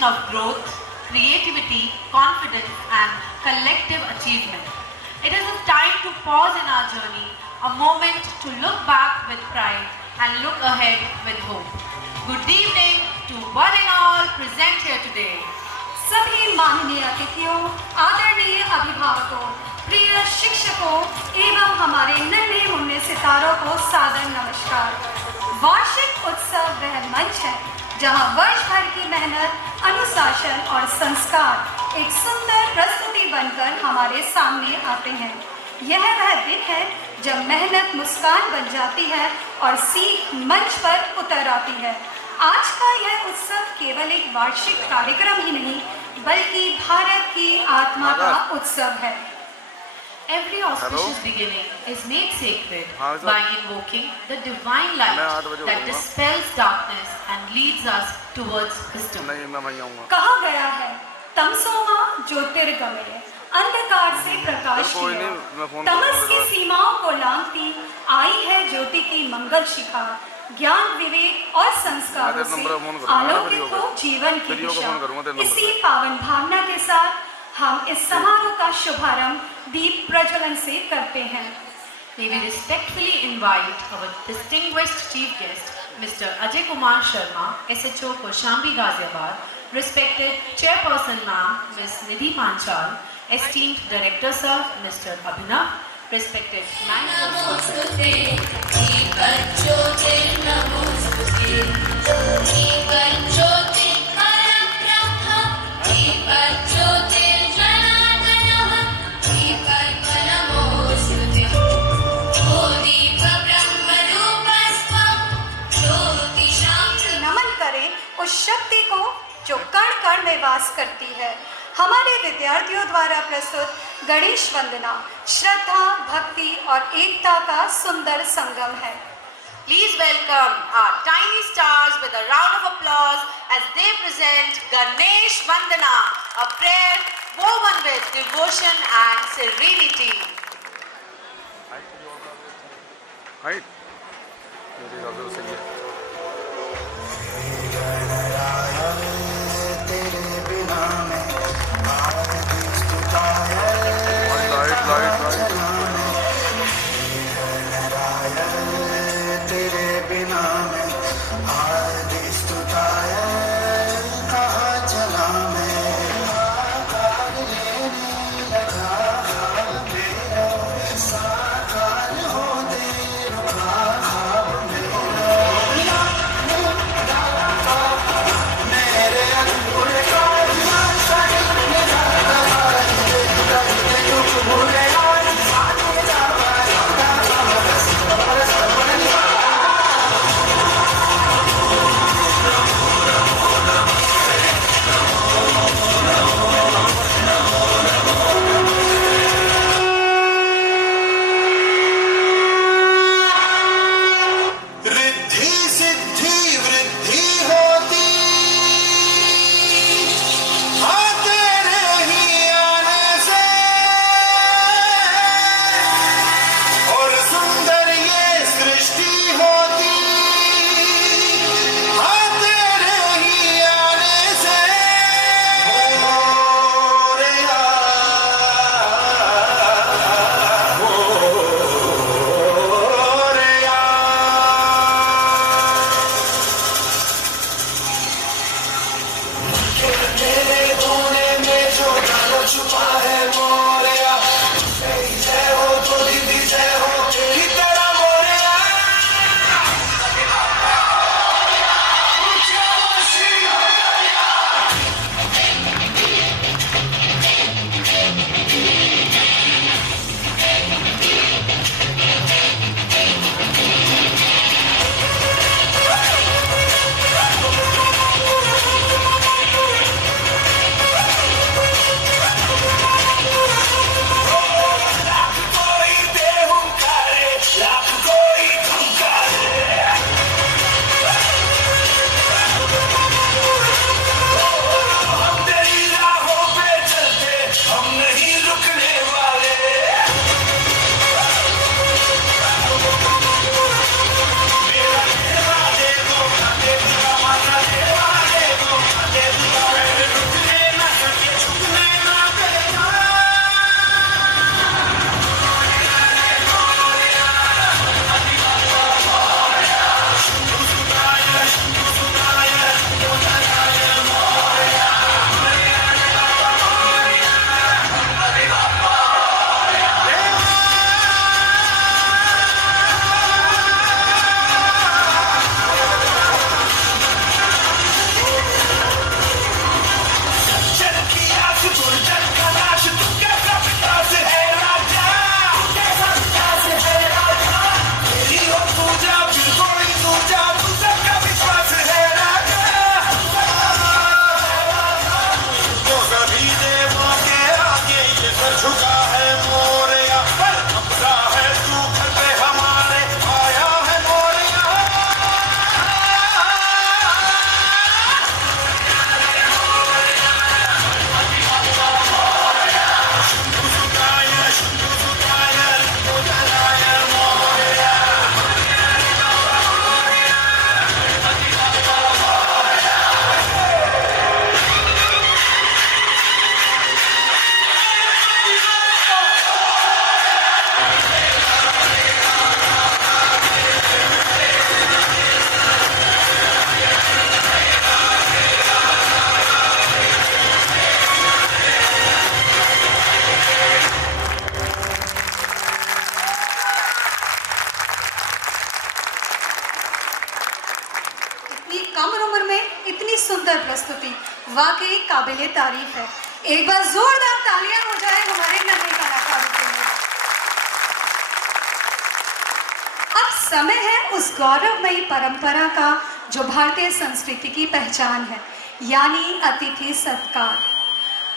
Of growth, creativity, confidence and collective achievement. It is a time to pause in our journey, a moment to look back with pride and look ahead with hope. Good evening to one and all present here today. सभी माननीय अतिथियों, आदरणीय अभिभावकों, प्रिय शिक्षकों एवं हमारे नन्हे मुन्ने सितारों को सादर नमस्कार। वार्षिक उत्सव वह मंच है जहां वर्ष भर की मेहनत, अनुशासन और संस्कार एक सुंदर प्रस्तुति बनकर हमारे सामने आते हैं। यह वह दिन है जब मेहनत मुस्कान बन जाती है और सीख मंच पर उतर आती है। आज का यह उत्सव केवल एक वार्षिक कार्यक्रम ही नहीं, बल्कि भारत की आत्मा का उत्सव है। Every auspicious beginning is made sacred by invoking the divine light that dispels darkness and leads us towards wisdom. कहा गया है, तमसोमा ज्योतिर्गमय, अंधकार से प्रकाश की ओर, तमस की सीमाओं को लांघती आई है ज्योति की मंगल शिखा। ज्ञान, विवेक और संस्कारों से आलोकित हो जीवन की दिशा। इसी पावन भावना के साथ हम इस समारोह का शुभारंभ दीप प्रज्वलन से करते हैं। May we respectfully invite our distinguished chief guest, Mr. Ajay Kumar Sharma, SHO Kaushambi Ghaziabad, respected Chairperson Ma'am, Ms. Nidhi Panchal, esteemed Director Sir, Mr. Abhinav, respected उस शक्ति को जो कण कण में वास करती है। हमारे विद्यार्थियों द्वारा प्रस्तुत गणेश वंदना श्रद्धा, भक्ति और एकता का सुंदर संगम है। Please welcome our tiny stars with a round of applause as they present Ganesh Vandana, a prayer woven with devotion and serenity. Right. छुपा है मोरया, तेरी जय हो तो दीदी जय हो, तेरी तरह मोरया। प्रस्तुति वाकई काबिले तारीफ है। एक बार जोरदार तालियां हो जाए हमारे नन्हे कलाकारों के लिए। अब समय है उस गौरवमयी परंपरा का जो भारतीय संस्कृति की पहचान है, यानी अतिथि सत्कार।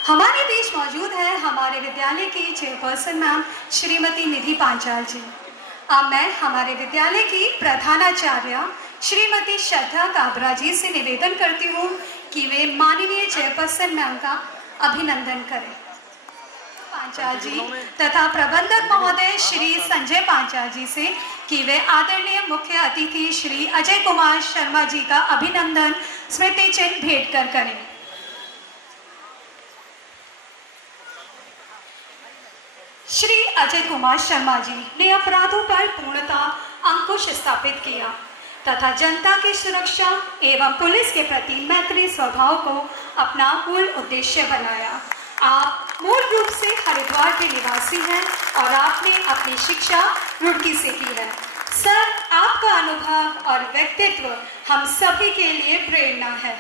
हमारे बीच मौजूद है हमारे विद्यालय की चेयरपर्सन मैम श्रीमती निधि पांचाल जी। अब मैं हमारे विद्यालय की प्रधानाचार्य श्रीमती श्रद्धा काबरा जी से निवेदन करती हूँ कि वे माननीय चेयरपर्सन मैम का अभिनंदन करें। पांचाल जी तथा प्रबंधक महोदय श्री संजय पांचाल जी से कि वे आदरणीय मुख्य अतिथि श्री अजय कुमार शर्मा जी का अभिनंदन स्मृति चिन्ह भेंट कर करें। श्री अजय कुमार शर्मा जी ने अपराधों पर पूर्णतः अंकुश स्थापित किया तथा जनता की सुरक्षा एवं पुलिस के प्रति मैत्री स्वभाव को अपना मूल उद्देश्य बनाया। आप मूल रूप से हरिद्वार के निवासी हैं और आपने अपनी शिक्षा रुड़की से की है। सर, आपका अनुभव और व्यक्तित्व हम सभी के लिए प्रेरणा है।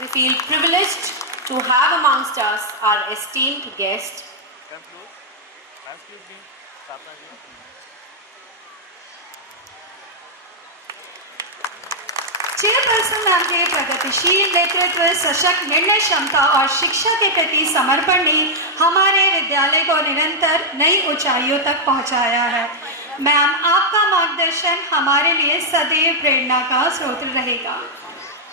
We feel privileged to have amongst us our esteemed guest, chairperson ma'am के प्रगतिशील नेतृत्व, सशक्त निर्णय क्षमता और शिक्षा के प्रति समर्पण ने हमारे विद्यालय को निरंतर नई ऊंचाइयों तक पहुंचाया है। मैम, आपका मार्गदर्शन हमारे लिए सदैव प्रेरणा का स्रोत रहेगा।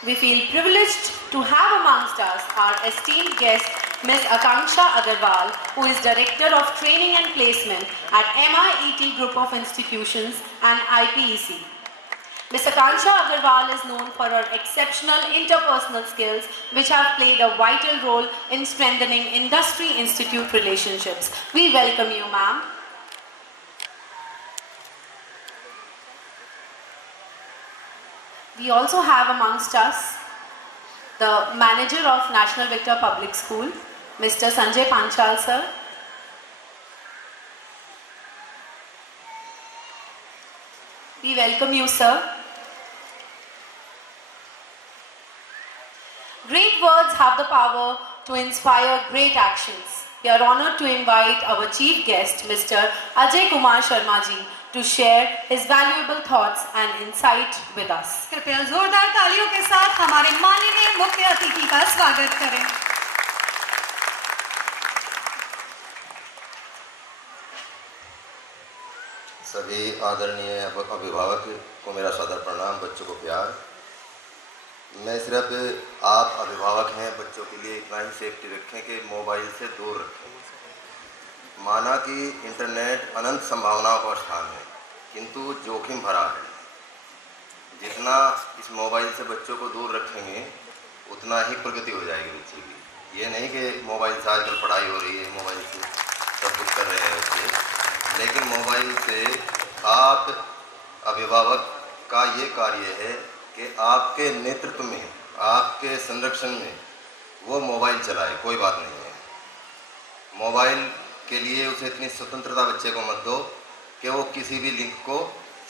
we feel privileged to have amongst us our esteemed guest, Ms. Akanksha Agarwal, who is Director of Training and Placement at MIET Group of Institutions and IPEC. Ms. Akanksha Agarwal is known for her exceptional interpersonal skills, which have played a vital role in strengthening industry-institute relationships. We welcome you, ma'am. We also have amongst us the Manager of National Victor Public School, Mr. Sanjay Panchal sir. We welcome you, sir. Great words have the power to inspire great actions. We are honored to invite our chief guest, Mr. Ajay Kumar Sharma ji, to share his valuable thoughts and insight with us. कृपया जोरदार तालियों के साथ हमारे माननीय मुख्य अतिथि का स्वागत करें। सभी आदरणीय अभिभावक को मेरा सादर प्रणाम, बच्चों को प्यार। मैं सिर्फ आप अभिभावक हैं, बच्चों के लिए इतना ही सेफ्टी रखें कि मोबाइल से दूर रखें। माना कि इंटरनेट अनंत संभावनाओं का स्थान है, किंतु जोखिम भरा है। जितना इस मोबाइल से बच्चों को दूर रखेंगे उतना ही प्रगति हो जाएगी बच्चे की। ये नहीं कि मोबाइल से आजकल पढ़ाई हो रही है, मोबाइल से सब कुछ कर रहे हैं बच्चे, लेकिन मोबाइल से आप अभिभावक का ये कार्य है कि आपके नेतृत्व में, आपके संरक्षण में वो मोबाइल चलाए, कोई बात नहीं है। मोबाइल के लिए उसे इतनी स्वतंत्रता बच्चे को मत दो कि वो किसी भी लिंक को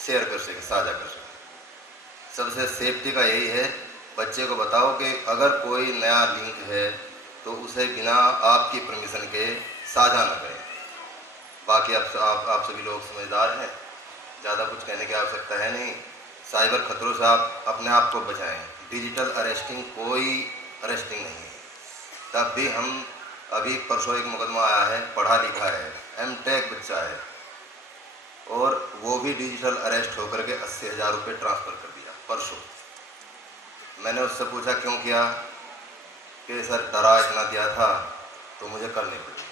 शेयर कर सके, साझा कर सके। सबसे सेफ्टी का यही है, बच्चे को बताओ कि अगर कोई नया लिंक है तो उसे बिना आपकी परमिशन के साझा न करें। बाकी आप सभी लोग समझदार हैं, ज़्यादा कुछ कहने की आवश्यकता है नहीं। साइबर खतरों से आप अपने आप को बचाएं। डिजिटल अरेस्टिंग कोई अरेस्टिंग नहीं है। तब भी हम अभी परसों एक मुकदमा आया है, पढ़ा लिखा है, M.Tech बच्चा है, और वो भी डिजिटल अरेस्ट होकर के 80,000 रुपये ट्रांसफ़र कर दिया परसों। मैंने उससे पूछा क्यों किया, कि सर डरा इतना दिया था तो मुझे करनी पड़ी।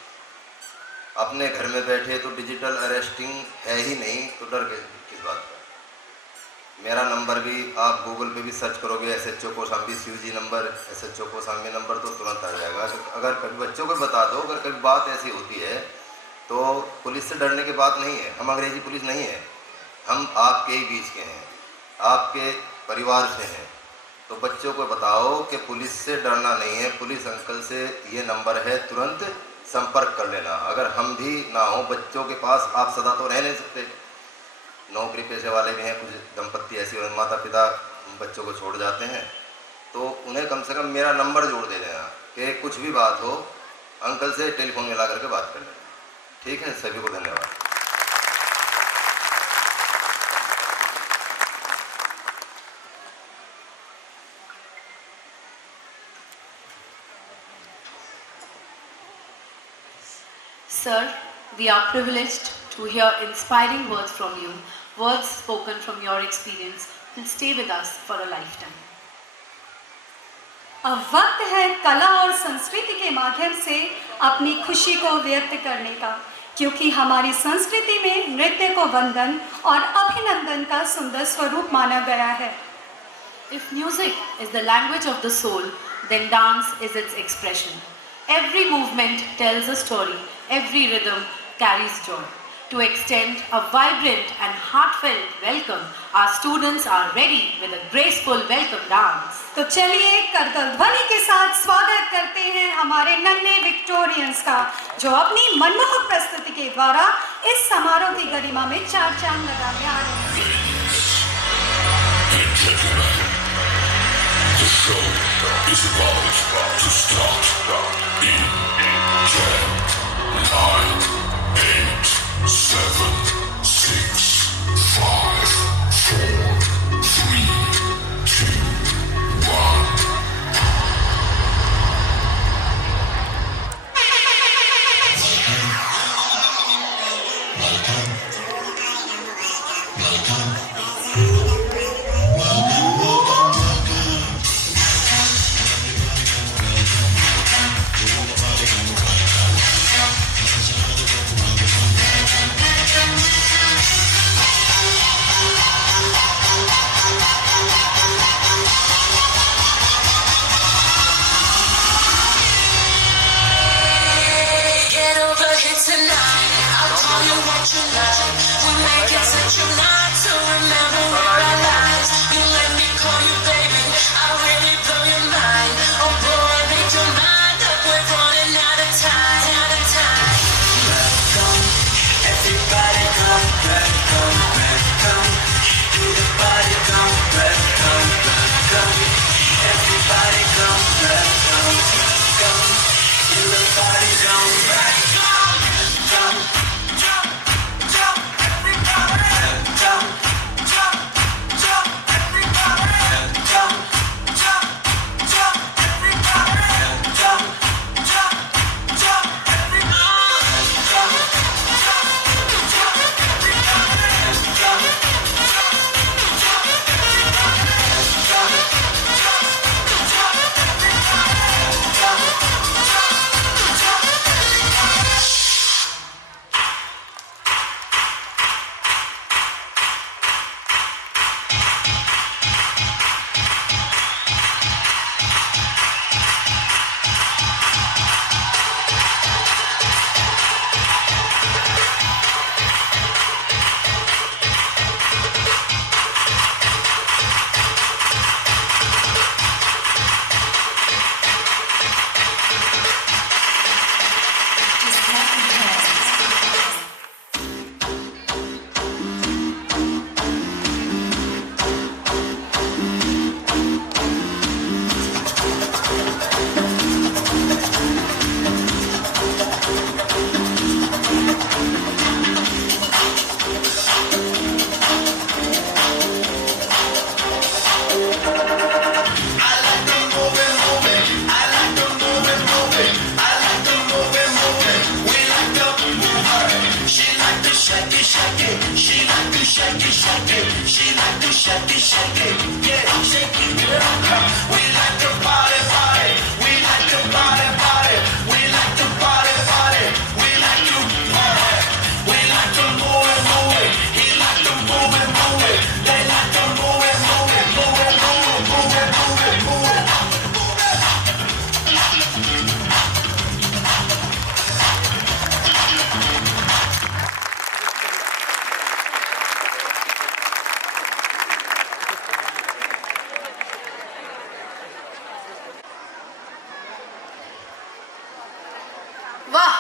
अपने घर में बैठे तो डिजिटल अरेस्टिंग है ही नहीं, तो डर किस बात का। मेरा नंबर भी आप गूगल पे भी सर्च करोगे, SHO Kaushambi CUG number, SHO Kaushambi number, तो तुरंत आ जाएगा। अगर कभी बच्चों को बता दो, अगर कभी बात ऐसी होती है तो पुलिस से डरने की बात नहीं है। हम अंग्रेजी पुलिस नहीं है, हम आपके ही बीच के हैं, आपके परिवार से हैं। तो बच्चों को बताओ कि पुलिस से डरना नहीं है, पुलिस अंकल से ये नंबर है, तुरंत संपर्क कर लेना। अगर हम भी ना हो बच्चों के पास, आप सदा तो रह नहीं सकते। नौकरी पेशे वाले भी हैं, कुछ दंपत्ति ऐसी और माता पिता बच्चों को छोड़ जाते हैं, तो उन्हें कम से कम मेरा नंबर जोड़ दे देना कि कुछ भी बात हो अंकल से टेलीफोन मिला करके बात कर लेना। ठीक है, सभी को धन्यवाद। Sir, we are privileged to hear inspiring words from you. Words spoken from your experience will stay with us for a lifetime. अब वक्त है कला और संस्कृति के माध्यम से अपनी खुशी को व्यक्त करने का, क्योंकि हमारी संस्कृति में नृत्य को वंदन और अभिनंदन का सुंदर स्वरूप माना गया है। If music is the language of the soul, then dance is its expression. Every movement tells a story, every rhythm carries joy. To extend a vibrant and heartfelt welcome, our students are ready with a graceful welcome dance. तो चलिए करतल ध्वनि के साथ स्वागत करते हैं हमारे नन्हे विक्टोरियंस का, जो अपनी मनमोहक प्रस्तुति के द्वारा इस समारोह की गरिमा में चार चांद लगाने आ रहे हैं। The show is about to start. In 10, 9, 8, 7, 6, 5, 4, 3, 2, 1. shake it, shake it. She like to shake it, shake it. Yeah, shake it, girl. We like to party, party. We like to party, party. We like to party, party. We like to party. We like to move it, move it. He like to move it, move it. They like to move it, move it, move it, move it, move it, move it, move it. वाह,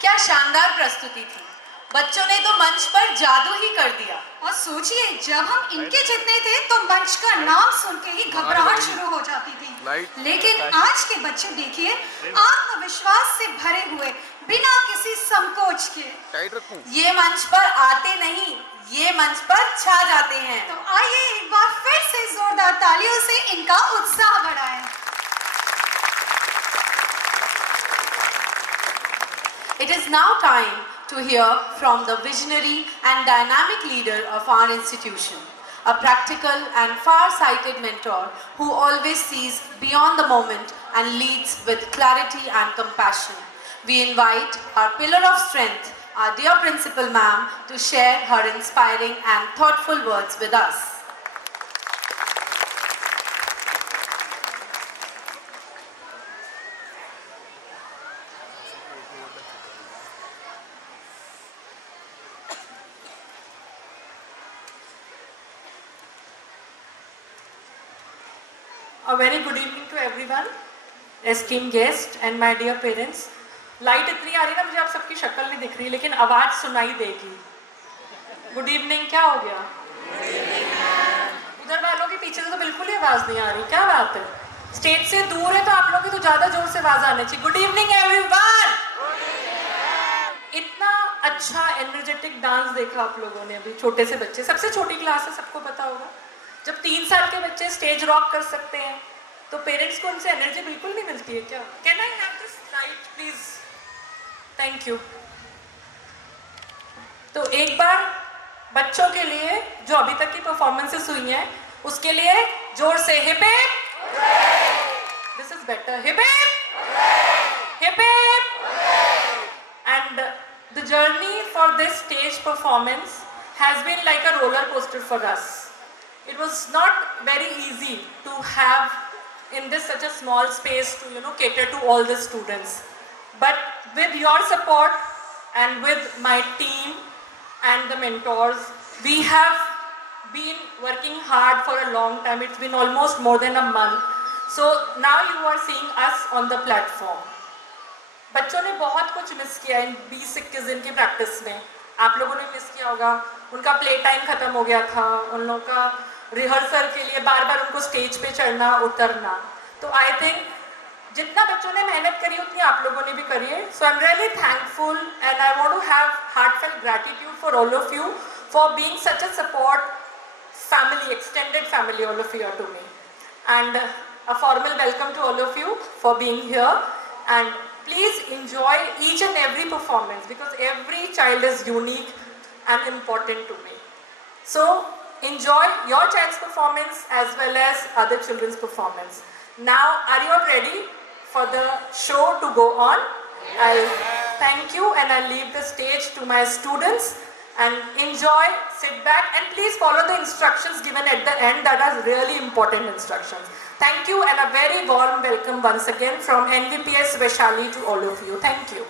क्या शानदार प्रस्तुति थी। बच्चों ने तो मंच पर जादू ही कर दिया। और सोचिए, जब हम इनके जितने थे तो मंच का नाम सुन के ही घबराहट शुरू हो जाती थी। लेकिन आज के बच्चे देखिए, आत्मविश्वास से भरे हुए, बिना किसी संकोच के ये मंच पर आते नहीं, ये मंच पर छा जाते हैं। तो आइए एक बार फिर से जोरदार तालियों से इनका उत्साह बढ़ाएं। It is now time to hear from the visionary and dynamic leader of our institution, a practical and far-sighted mentor who always sees beyond the moment and leads with clarity and compassion. We invite our pillar of strength, our dear Principal Ma'am, to share her inspiring and thoughtful words with us. A very good evening to everyone, esteemed guests and my dear parents. Light इतनी आ रही ना, मुझे आप सबकी शक्ल नहीं दिख रही, लेकिन आवाज सुनाई देगी। गुड इवनिंग, क्या हो गया? उधर वालों के पीछे से तो बिल्कुल ही आवाज नहीं आ रही, क्या बात है? स्टेज से दूर है तो आप लोगों की तो ज्यादा जोर से आवाज आनी चाहिए। Good evening everyone. इतना अच्छा एनर्जेटिक डांस देखा आप लोगों ने अभी, छोटे से बच्चे, सबसे छोटी क्लास है, सबको पता होगा। जब 3 साल के बच्चे स्टेज रॉक कर सकते हैं तो पेरेंट्स को उनसे एनर्जी बिल्कुल नहीं मिलती है क्या? Can I have this light please? Thank you. तो एक बार बच्चों के लिए जो अभी तक की परफॉर्मेंसेस हुई हैं उसके लिए जोर से hip hip. This is better. Hip hip, hip hip. And the journey for this stage performance has been like a roller coaster for us. It was not very easy to have in this such a small space to cater to all the students, but with your support and with my team and the mentors, we have been working hard for a long time. It's been almost more than a month, so now you are seeing us on the platform. बच्चों ने बहुत कुछ miss किया इन 20-21 दिन की practice में। आप लोगों ने मिस किया होगा, उनका प्ले टाइम खत्म हो गया था, उन लोगों का रिहर्सल के लिए बार बार उनको स्टेज पे चढ़ना उतरना। तो आई थिंक जितना बच्चों ने मेहनत करी उतनी आप लोगों ने भी करी है। So I am really thankful and I want to have heartfelt gratitude for all of you for being such a support family, extended family, all of you are to me. And a formal welcome to all of you for being here. And please enjoy each and every performance because every child is unique and important to me. So enjoy your child's performance as well as other children's performance. Now, are you all ready for the show to go on? I'll thank you and I'll leave the stage to my students. And enjoy, sit back and please follow the instructions given at the end. That are really important instructions. Thank you and a very warm welcome once again from NVPS Vaishali to all of you. Thank you.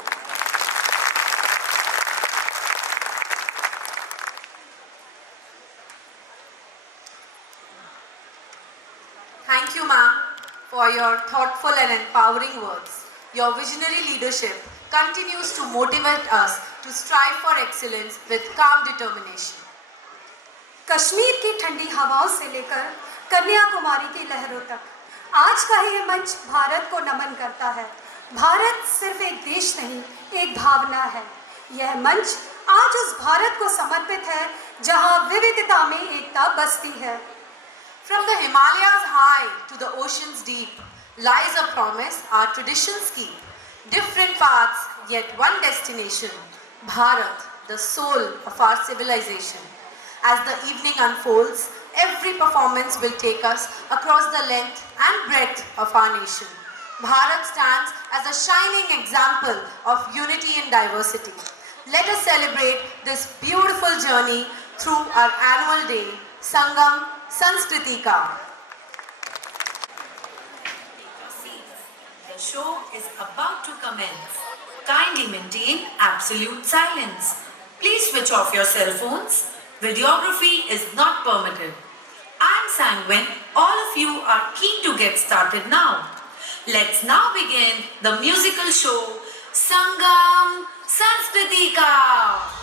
Thank you, ma'am, for your thoughtful and empowering words. Your visionary leadership continues to motivate us to strive for excellence with calm determination. Kashmir की ठंडी हवाओं से लेकर कन्याकुमारी की लहरों तक आज का ये मंच भारत को नमन करता है। भारत सिर्फ एक देश नहीं, एक भावना है। यह मंच आज उस भारत को समर्पित है जहां विविधता में एकता बसती है। From the Himalayas high to the oceans deep lies a promise our traditions keep. Different paths, yet one destination. Bharat, the soul of our civilization. As the evening unfolds, every performance will take us across the length and breadth of our nation. Bharat stands as a shining example of unity in diversity. Let us celebrate this beautiful journey through our annual day, Sangam Sanskriti Ka. The show is about to commence. Kindly maintain absolute silence. Please switch off your cell phones. Videography is not permitted. I'm sanguine all of you are keen to get started now. Let's now begin the musical show Sangam Sanskriti Ka.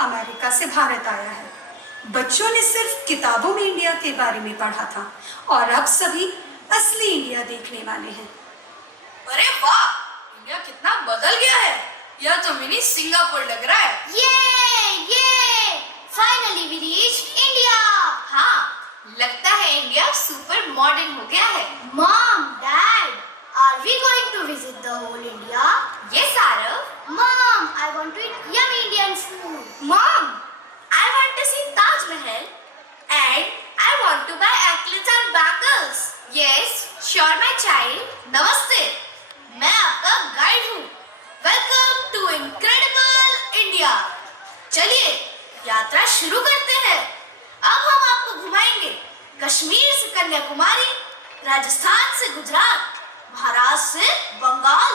America से भारत आया है। बच्चों ने सिर्फ किताबों में India के बारे में पढ़ा था और अब सभी असली इंडिया देखने वाले हैं। अरे वाह, इंडिया कितना बदल गया है। यह तो मिनी सिंगापुर लग रहा है। ये फाइनली वी रीच इंडिया। हाँ, लगता है इंडिया सुपर मॉडर्न हो गया है। Mom, dad, are we going to visit the whole India? Yes Aarav. Mom, I want to eat yummy Indian food. Mom, I want to see Taj Mahal and I want darling, नमस्ते। मैं आपका guide हूँ। Welcome to incredible India. चलिए यात्रा शुरू करते हैं। अब हम आपको घुमाएंगे कश्मीर से कन्याकुमारी, राजस्थान से गुजरात, महाराष्ट्र से बंगाल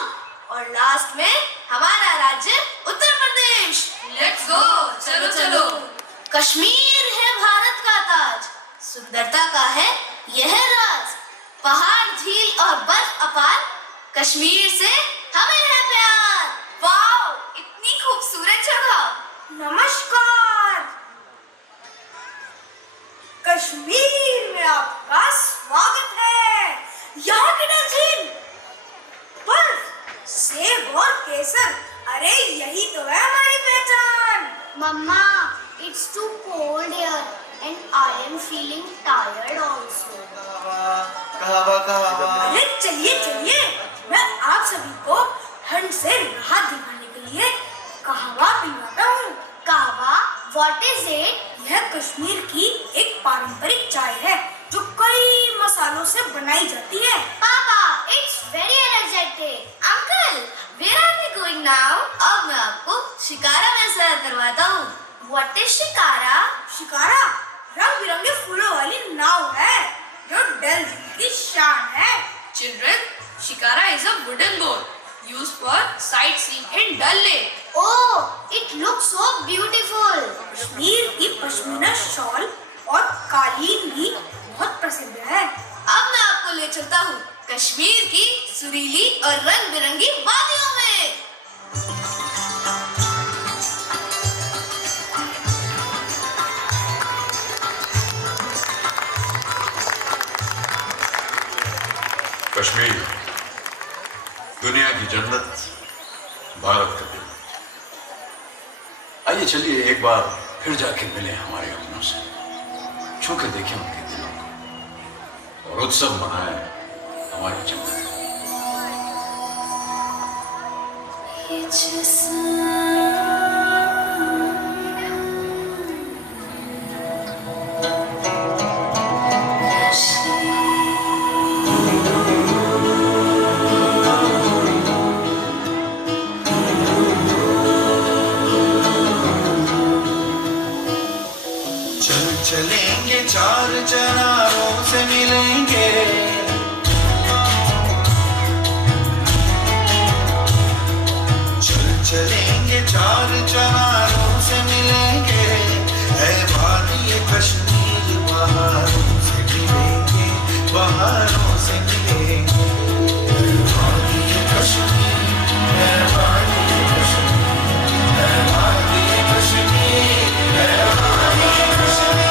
और लास्ट में हमारा राज्य उत्तर प्रदेश। लेट्स गो, चलो चलो। कश्मीर है भारत का ताज, सुंदरता का है यह राज। पहाड़, झील और बर्फ अपार, कश्मीर से हमें है प्यार। वाओ, इतनी खूबसूरत जगह। नमस्कार। कश्मीर में आपका स्वागत है। यहाँ की डल झील, बर्फ, सेब और केसर, अरे यही तो है हमारी पहचान। Mama, it's too cold here and I am feeling tired also. अरे चलिए चलिए, मैं आप सभी को ठंड से राहत दिलाने के लिए कहवा पिलवाता हूँ। Kahwa, what is it? यह कश्मीर की एक पारंपरिक चाय है जो कई मसालों से बनाई जाती है। Papa, it's very energetic. Uncle, where are we going now? अब मैं आपको शिकारा में सैर करवाता हूँ। What is shikara? शिकारा रंग बिरंगे फूलों वाली नाव है जो डल झील की शान है। Children, shikara is a wooden boat used for sightseeing in Dal Lake. Oh, it looks so beautiful. Kashmir की पश्मीना शॉल और कालीन भी बहुत प्रसिद्ध है। अब मैं आपको ले चलता हूँ कश्मीर की सुरीली और रंग बिरंगी वादियों में। कश्मीर दुनिया की जन्नत, भारत का दिल। आइए चलिए एक बार फिर जाके मिले हमारे अपनों से, छू के देखें उनके दिलों को और उत्सव मनाएं हमारी जन्नत। चलेंगे चार चनारों से मिलेंगे, चलेंगे चार चनारों से मिलेंगे। है वादी कश्मीर, बहारों से मिलेंगे, बहारों से मिलेंगे। है वादी कश्मीर, है वादी कश्मीर, है वादी कश्मीर, है वादी कश्मीर।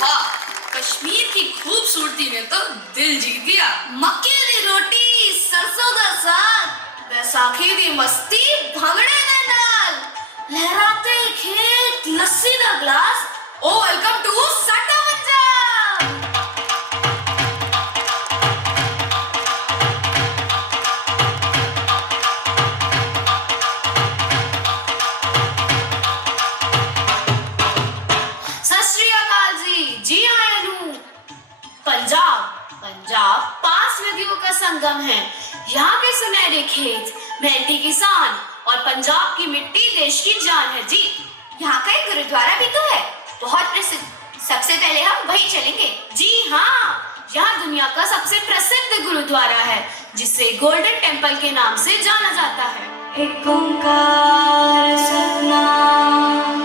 वाह, कश्मीर की खूबसूरती ने तो दिल जीत लिया। मक्के दी रोटी, सरसों दा साग, बैसाखी दी मस्ती, भंगड़े दे नाल, लहराते खेत, लस्सी दा ग्लास। ओ वेलकम टू साडा पंजाब। सत श्री अकाल जी आया नू। पंजाब पांच नदियों का संगम है। यहाँ के सुनहरे खेत, मेहनती किसान और पंजाब की मिट्टी देश की जान है जी। यहाँ का एक गुरुद्वारा भी तो है, बहुत प्रसिद्ध। सबसे पहले हम वहीं चलेंगे। जी हाँ, यहाँ दुनिया का सबसे प्रसिद्ध गुरुद्वारा है, जिसे गोल्डन टेम्पल के नाम से जाना जाता है। एक ओंकार सतनाम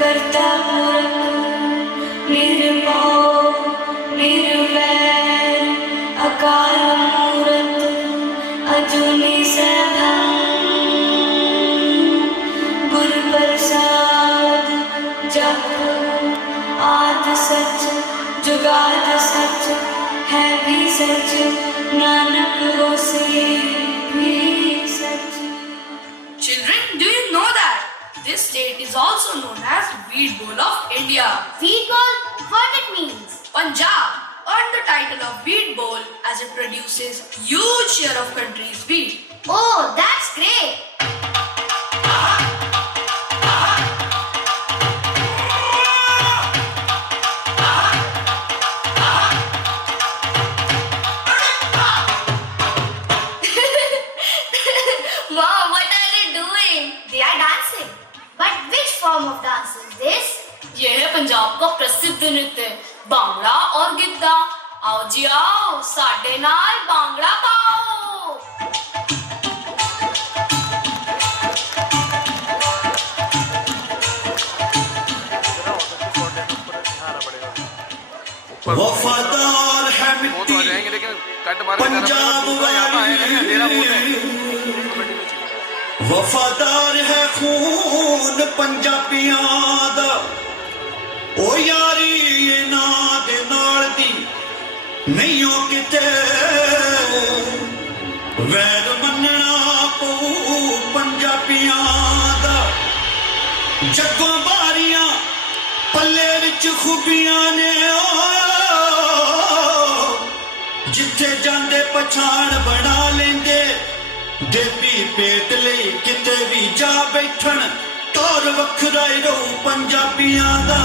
करता पुरख निर्भव निर्वैर अकाल मूरत अजूनी सैभं गुरु प्रसाद जप आद सच जुगाद सच है भी सच नानक होसी भी सच। Children, do you know that this state is also known as Wheat Bowl of India? Wheat bowl? What it means? Punjab earned the title of Wheat Bowl as it produces huge share of country's wheat. Oh, that's great. Mom, what are they doing? They are dancing. But which form of dance is this? ये है पंजाब का प्रसिद्ध नृत्य बांगड़ा और गिद्दा। आओ जी आओ, साडे नाल बांगड़ा पाओ। वफादार है वो तो मिट्टी आ जाएंगे लेकिन कट मार पंजाब वफादार है खून पंजाबियां दा। ओ यारी इन्हां दे नाल दी नहीं हो किते वैर मनना पऊ पंजाबियां दा। जग्गों बारियां पल्ले विच खूबियां ने जिथे जांदे पछाण बना लेंदे। देवी पेट लई किते भी जा बैठण तौर वखरा ही रहू पंजाबियां दा।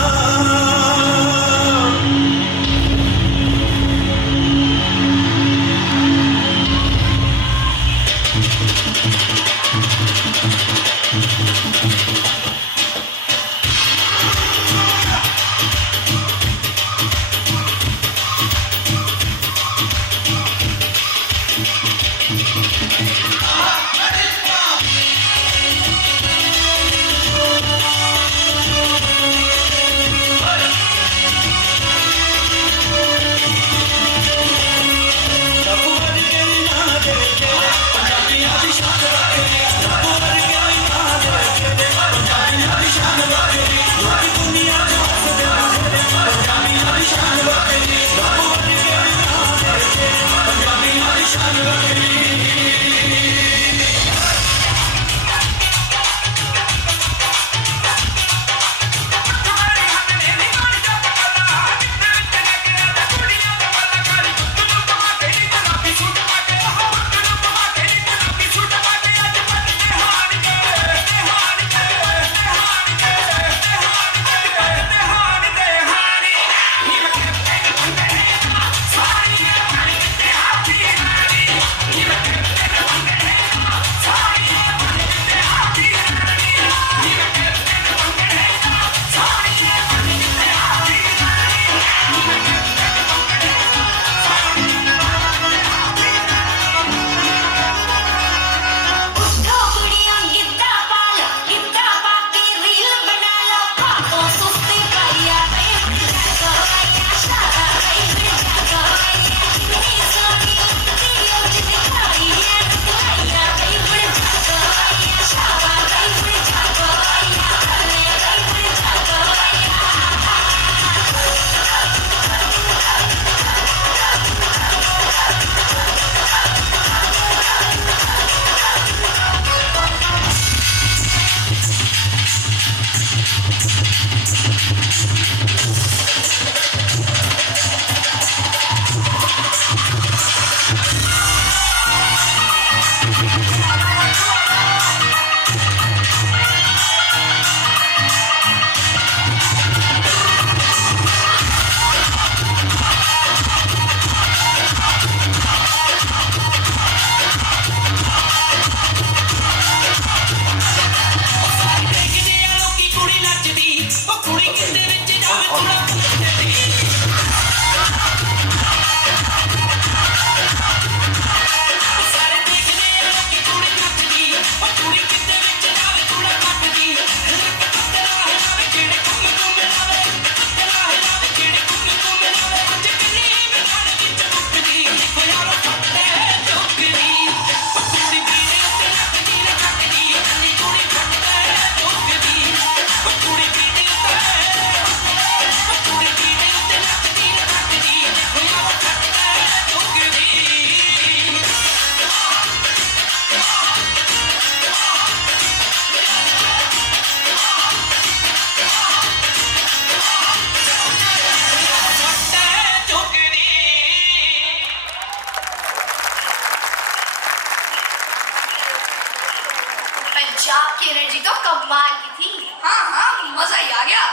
पंजाब की एनर्जी तो कमाल की थी। हाँ, मजा ही आ गया।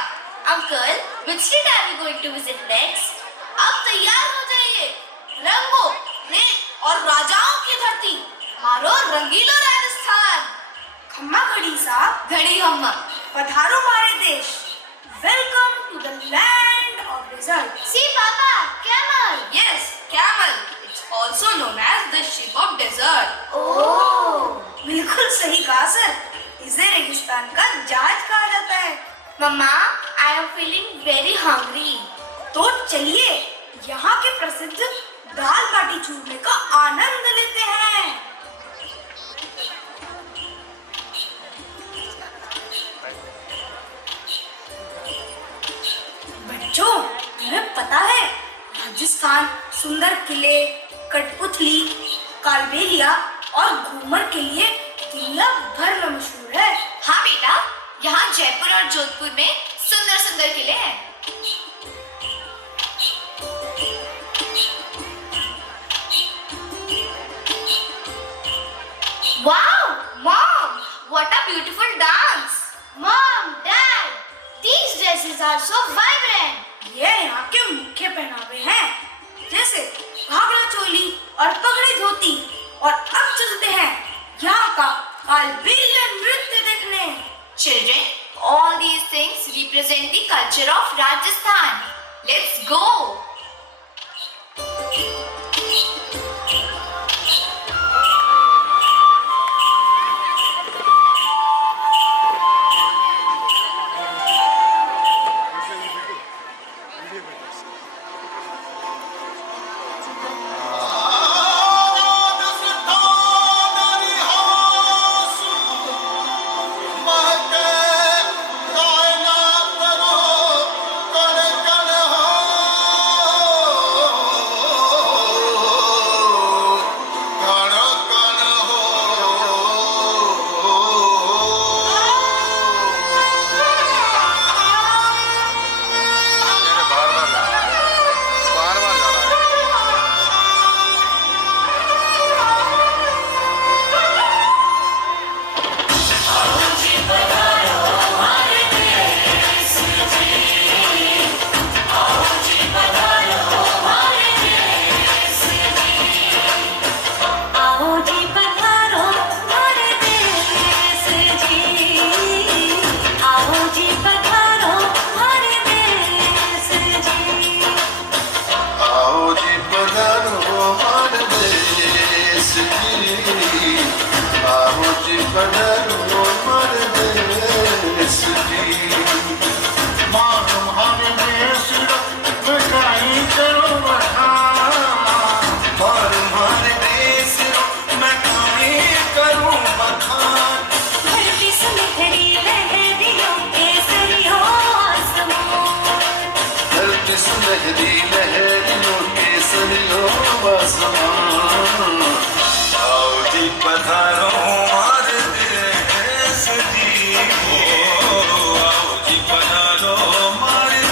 Uncle, which state are we going to visit next? अब तैयार हो जाइए। रंगों, रेत और राजाओं की धरती, मारो रंगीलो राजस्थान। खम्मा घड़ी साहब, घड़ी खम्मा, पधारो हमारे देश। Welcome to the land of desert. See, Papa, camel. Yes, camel. It's also known as the ship of desert. Oh, बिल्कुल सही कहा सर। इसे रेगिस्तान का जहाज कहा जाता है। मम्मा, I am feeling very hungry. तो चलिए यहाँ के प्रसिद्ध दाल बाटी चूरमे का आनंद लेते हैं। बच्चों, तुम्हें पता है राजस्थान सुंदर किले, कठपुतली, कालबेलिया और घूमर के लिए दुनिया भर में मशहूर है। हाँ बेटा, यहाँ जयपुर और जोधपुर में सुंदर सुंदर किले हैं। Wow, Mom, what a beautiful dance! Mom, Dad, these dresses are so vibrant. ये यहाँ के मुख्य पहनावे हैं, जैसे घाघरा चोली और पगड़ी धोती। और अब चलते हैं यहाँ का कालबेलिया नृत्य देखने। Children, all these things represent the culture of Rajasthan. Let's go. पधारो हमारे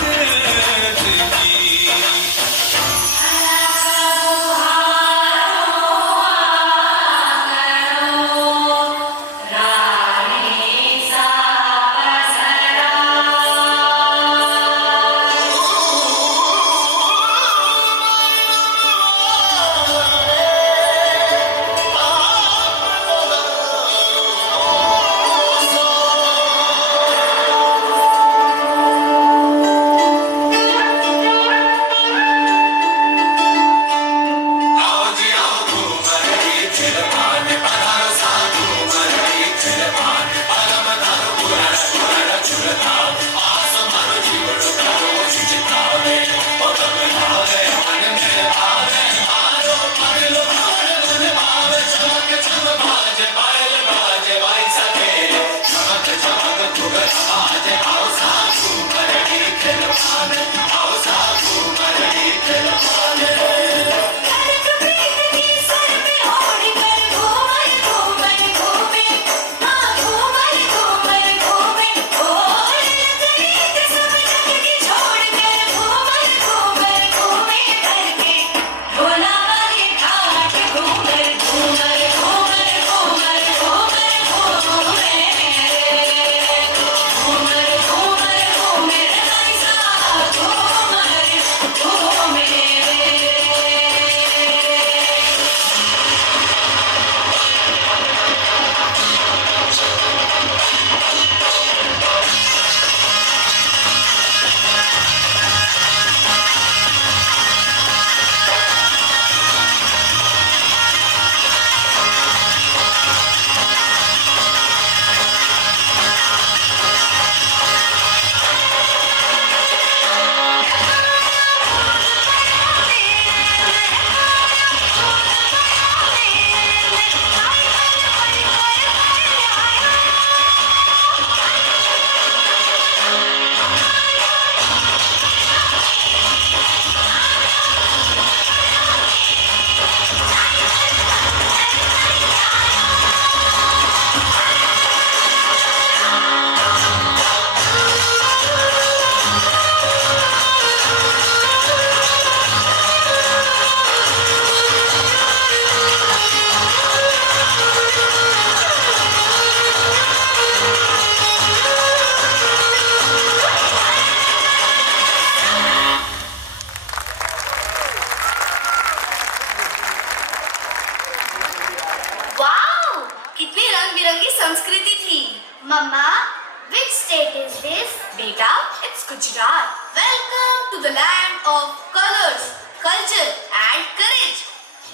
Gujarat. Welcome to the land of colours, culture and courage.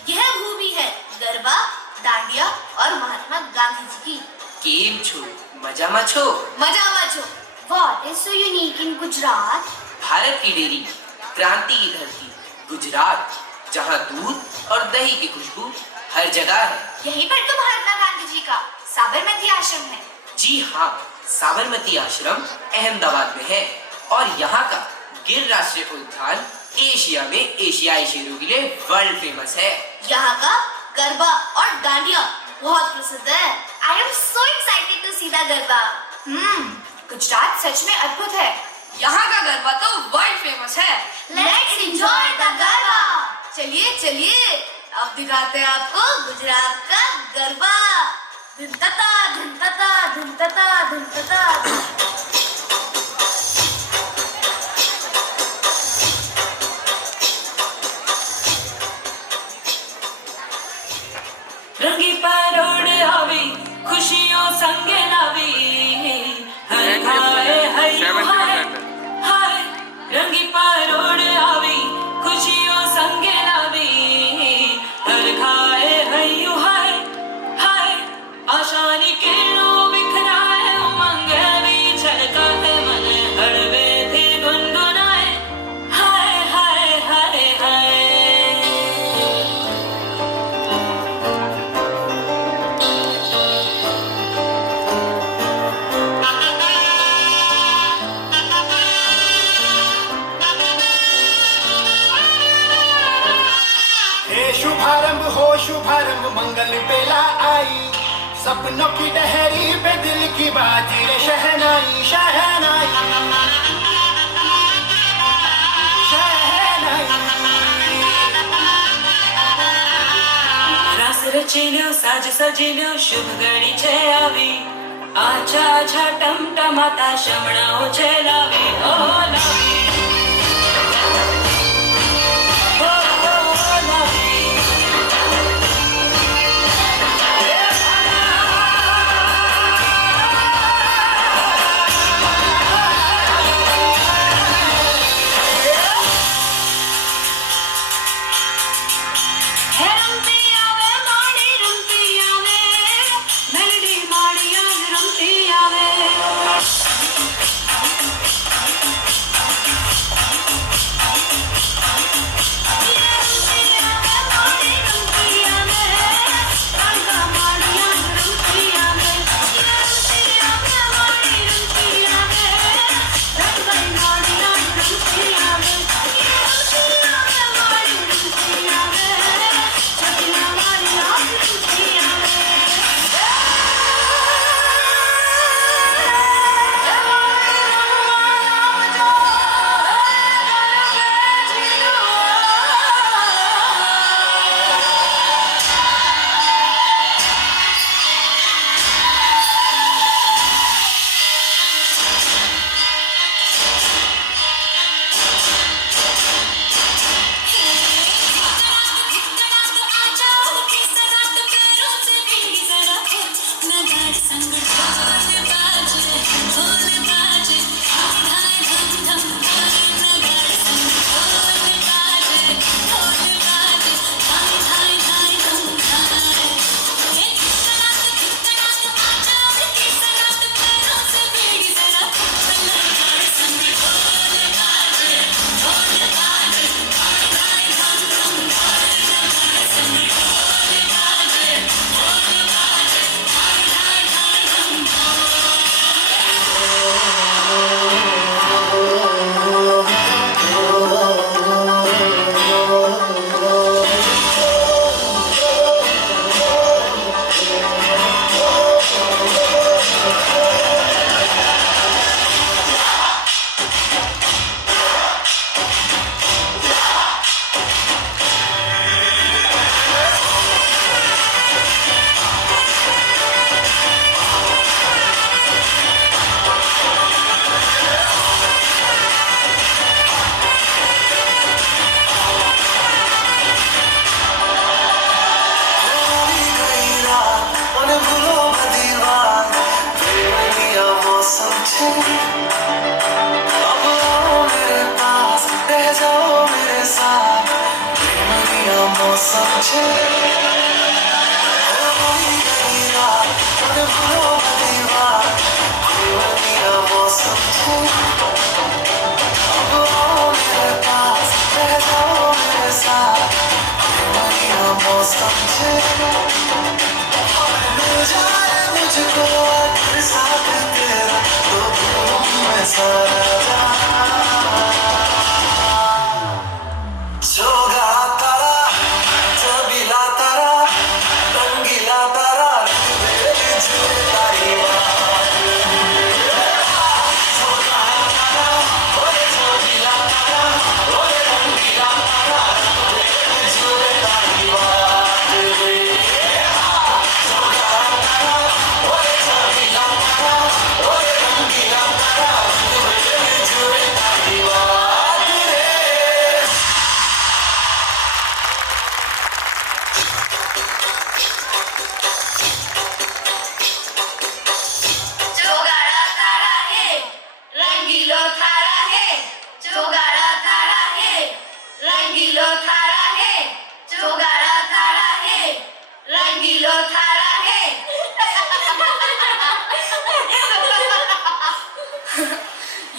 यह भूमि है गरबा, दांडिया और महात्मा गांधी जी की। केम छो, मजामा छो? मजामा छो। What is so unique in Gujarat? Bharat की डेरी, क्रांति की धरती गुजरात, जहाँ दूध और दही की खुशबू हर जगह है। यहीं पर तो महात्मा गांधी जी का साबरमती आश्रम है। जी हाँ, साबरमती आश्रम अहमदाबाद में है और यहाँ का गिर राष्ट्रीय उद्यान एशिया में एशियाई शेरों के लिए वर्ल्ड फेमस है। यहाँ का गरबा और डांडिया बहुत प्रसिद्ध है। I am so excited to see the garba. Gujarat सच में अद्भुत है। यहाँ का गरबा तो वर्ल्ड फेमस है। Let's enjoy the garba. चलिए चलिए, अब दिखाते हैं आपको गुजरात का गरबा। धुनतता धुनतता धुनतता धुनतता। रंगी परोड़ आवी, खुशियों संगे लावी, हर खाए हयो हाय हाय। रंगी परोड़ आवी, खुशियों संगे लावी, हर खाए हयो हाय हाय। आशानी किरणों बिखराए, उमंग भी छलकाते मन, हड़वे थे गुनगुनाए, हाय हाय हाय हाय। शुभारंभ हो शुभारंभ, मंगल बेला आई, सपनों की डहरी पे दिल की बाजी रे शहनाई शहनाई शहनाई। रास रचिल्यो साज सजिल्यो, शुभ घड़ी छे आवी, आछा आछा टमटमाता शमणाओ छे लावी, ओ लावी। अब समझे मुझको साथ तेरा तो मैं सारा जोगा तारा जबीला तारा रंगीला तारा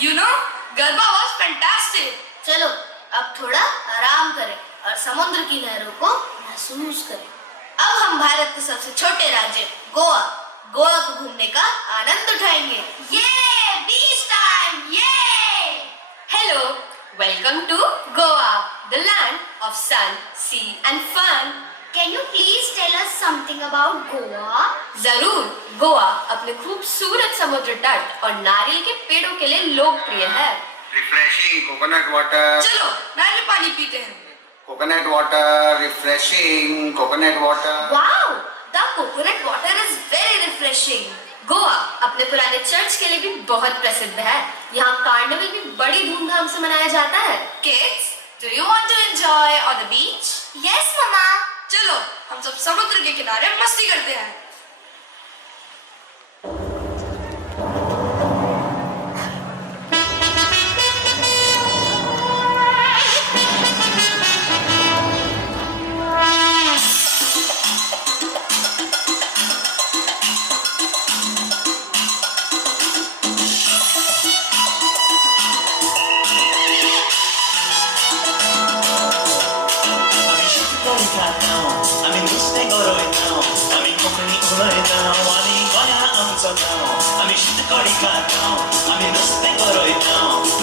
You know, garba was fantastic. चलो अब थोड़ा आराम करें और समुद्र की लहरों को महसूस करें। अब हम भारत के सबसे छोटे राज्य गोवा को घूमने का आनंद उठाएंगे। ये बीच टाइम ये। Hello, welcome to Goa, the land of sun, sea and fun. Can you please tell us something about Goa? जरूर, गोवा अपने खूबसूरत समुद्र तट और नारियल के पेड़ों के लिए लोकप्रिय है। Refreshing coconut water. चलो नारियल पानी पीते हैं। Coconut water, refreshing coconut water. Wow, the coconut water is very refreshing. Goa अपने पुराने चर्च के लिए भी बहुत प्रसिद्ध है। यहाँ कार्निवल भी बड़ी धूमधाम से मनाया जाता है। Kids, do you want to enjoy on the beach? Yes, Mama. चलो हम सब समुद्र के किनारे मस्ती करते हैं। आम्ही शीतकडी खातां आम्ही नुस्तें गरयतां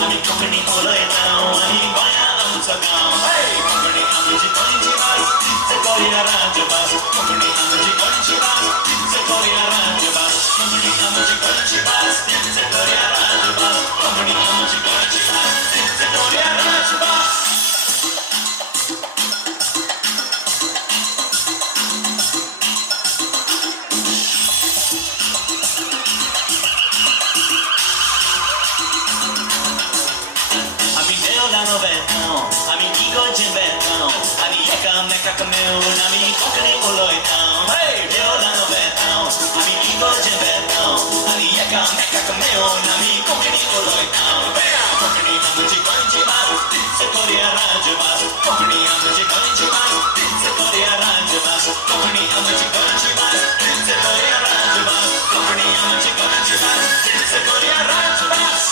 आम्ही कोंकणी उलयतां आनी गोंया आमचो गांव कोंकणी आमची गोंयची भास तीच गोंया राजभास कोंकणी आमची गोंयची भास तीच गोंया राजभास कोंकणी आमची गोंयची भास तीच गोंया राजभास कोंकणी आमची गोंयची भास तीच गोंया राजभास आम्ही इगोचे बेतां आनी एकामेकाक मेळून आमी कोंकणी उलयतां देवळान बेतां आमी इगोचे बेतां आनी एकामेकाक मेळून आमी कोंकणी उलयतां कोंकणी आमची गोंयची भास तीच गोंया राजभास कोंकणी आमची गोंयची भास तीच गोंया राजभास कोंकणी आमची गोंयची भास तीच गोंया राजभास कोंकणी आमची गोंयची भास तीच गोंया राजभास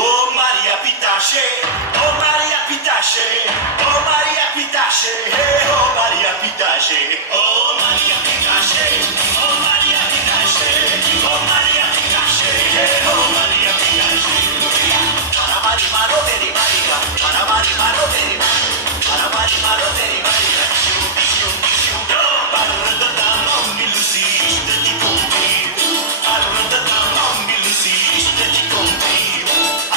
Oh Maria Pitache, oh Maria Pitache, hey oh Maria Pitache, oh Maria Pitache, oh Maria Pitache, oh Maria Pitache, hey oh Maria Pitache. Maramari maro teri Maria, maramari maro teri Maria, maramari maro teri Maria. Parrada da mammi Lucy, stati conti. Parrada da mammi Lucy, stati conti.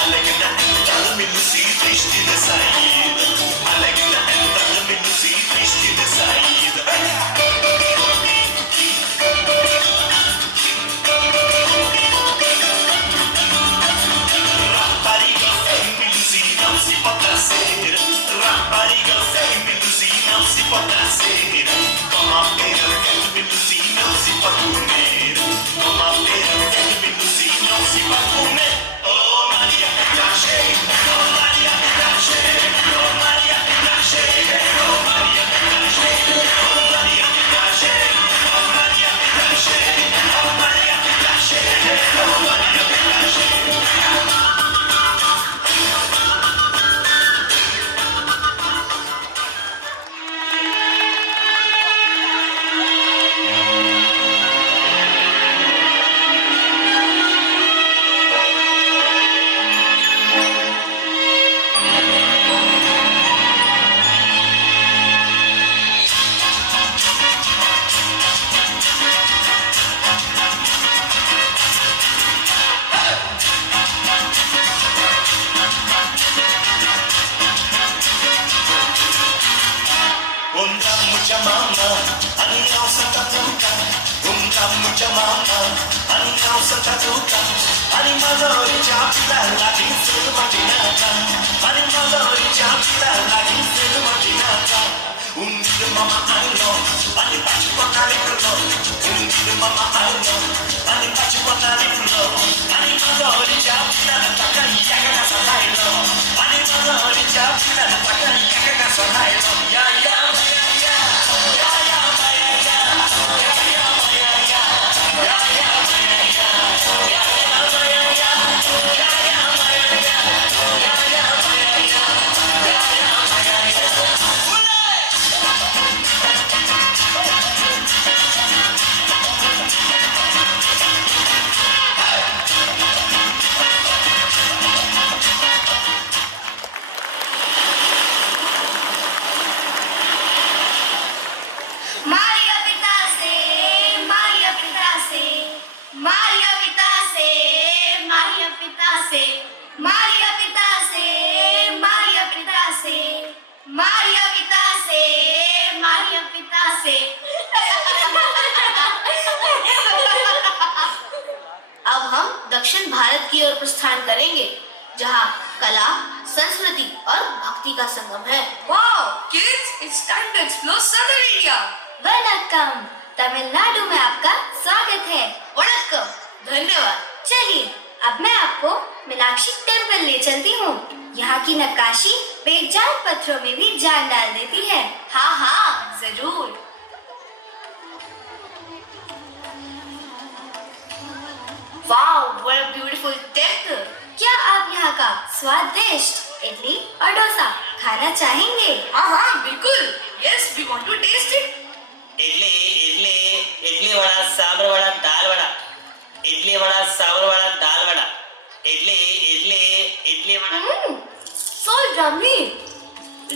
Allegna entrada mi Lucy, triste de saída. Allegna entrada mi Lucy, triste de saída. mama, ani nausa tatuka, ani mazori chapila lagi sulu matinata, ani mazori chapila lagi sulu matinata. Undir mama aino, ani pachi panali kulo, undir mama aino, ani pachi panali kulo, ani mazori chapila taka yaga kasalailo, ani mazori chapila taka yaga kasalailo. Ya ya ya ya, ya ya ya ya, ya ya ya ya, ya ya ya ya, ya ya ya ya, ya ya ya ya, ya ya ya ya, ya ya ya. Maria Vitase, Maria Vitase, Maria Vitase, Maria Vitase, Maria Vitase, Maria Vitase, Maria Vitase, Maria Vitase. अब हम दक्षिण भारत की ओर प्रस्थान करेंगे, जहाँ कला, संस्कृति और भक्ति का संगम है। Wow, kids, it's time to explore Southern India. Vanakkam, Tamil Nadu में आपका स्वागत है। वनक्कम, धन्यवाद। चलिए, अब मैं आपको मीनाक्षी टेम्पल ले चलती हूँ। यहाँ की नक्काशी बेजान पत्थरों में भी जान डाल देती है। हाँ हाँ, जरूर। Wow, what a beautiful temple. क्या आप यहाँ का स्वादिष्ट इडली और डोसा खाना चाहेंगे? हाँ हाँ, बिल्कुल। Yes, we want to taste it. Idli idli idli vada sambar vada dal vada, idli vada sambar vada dal vada, idli idli idli vada. So yummy.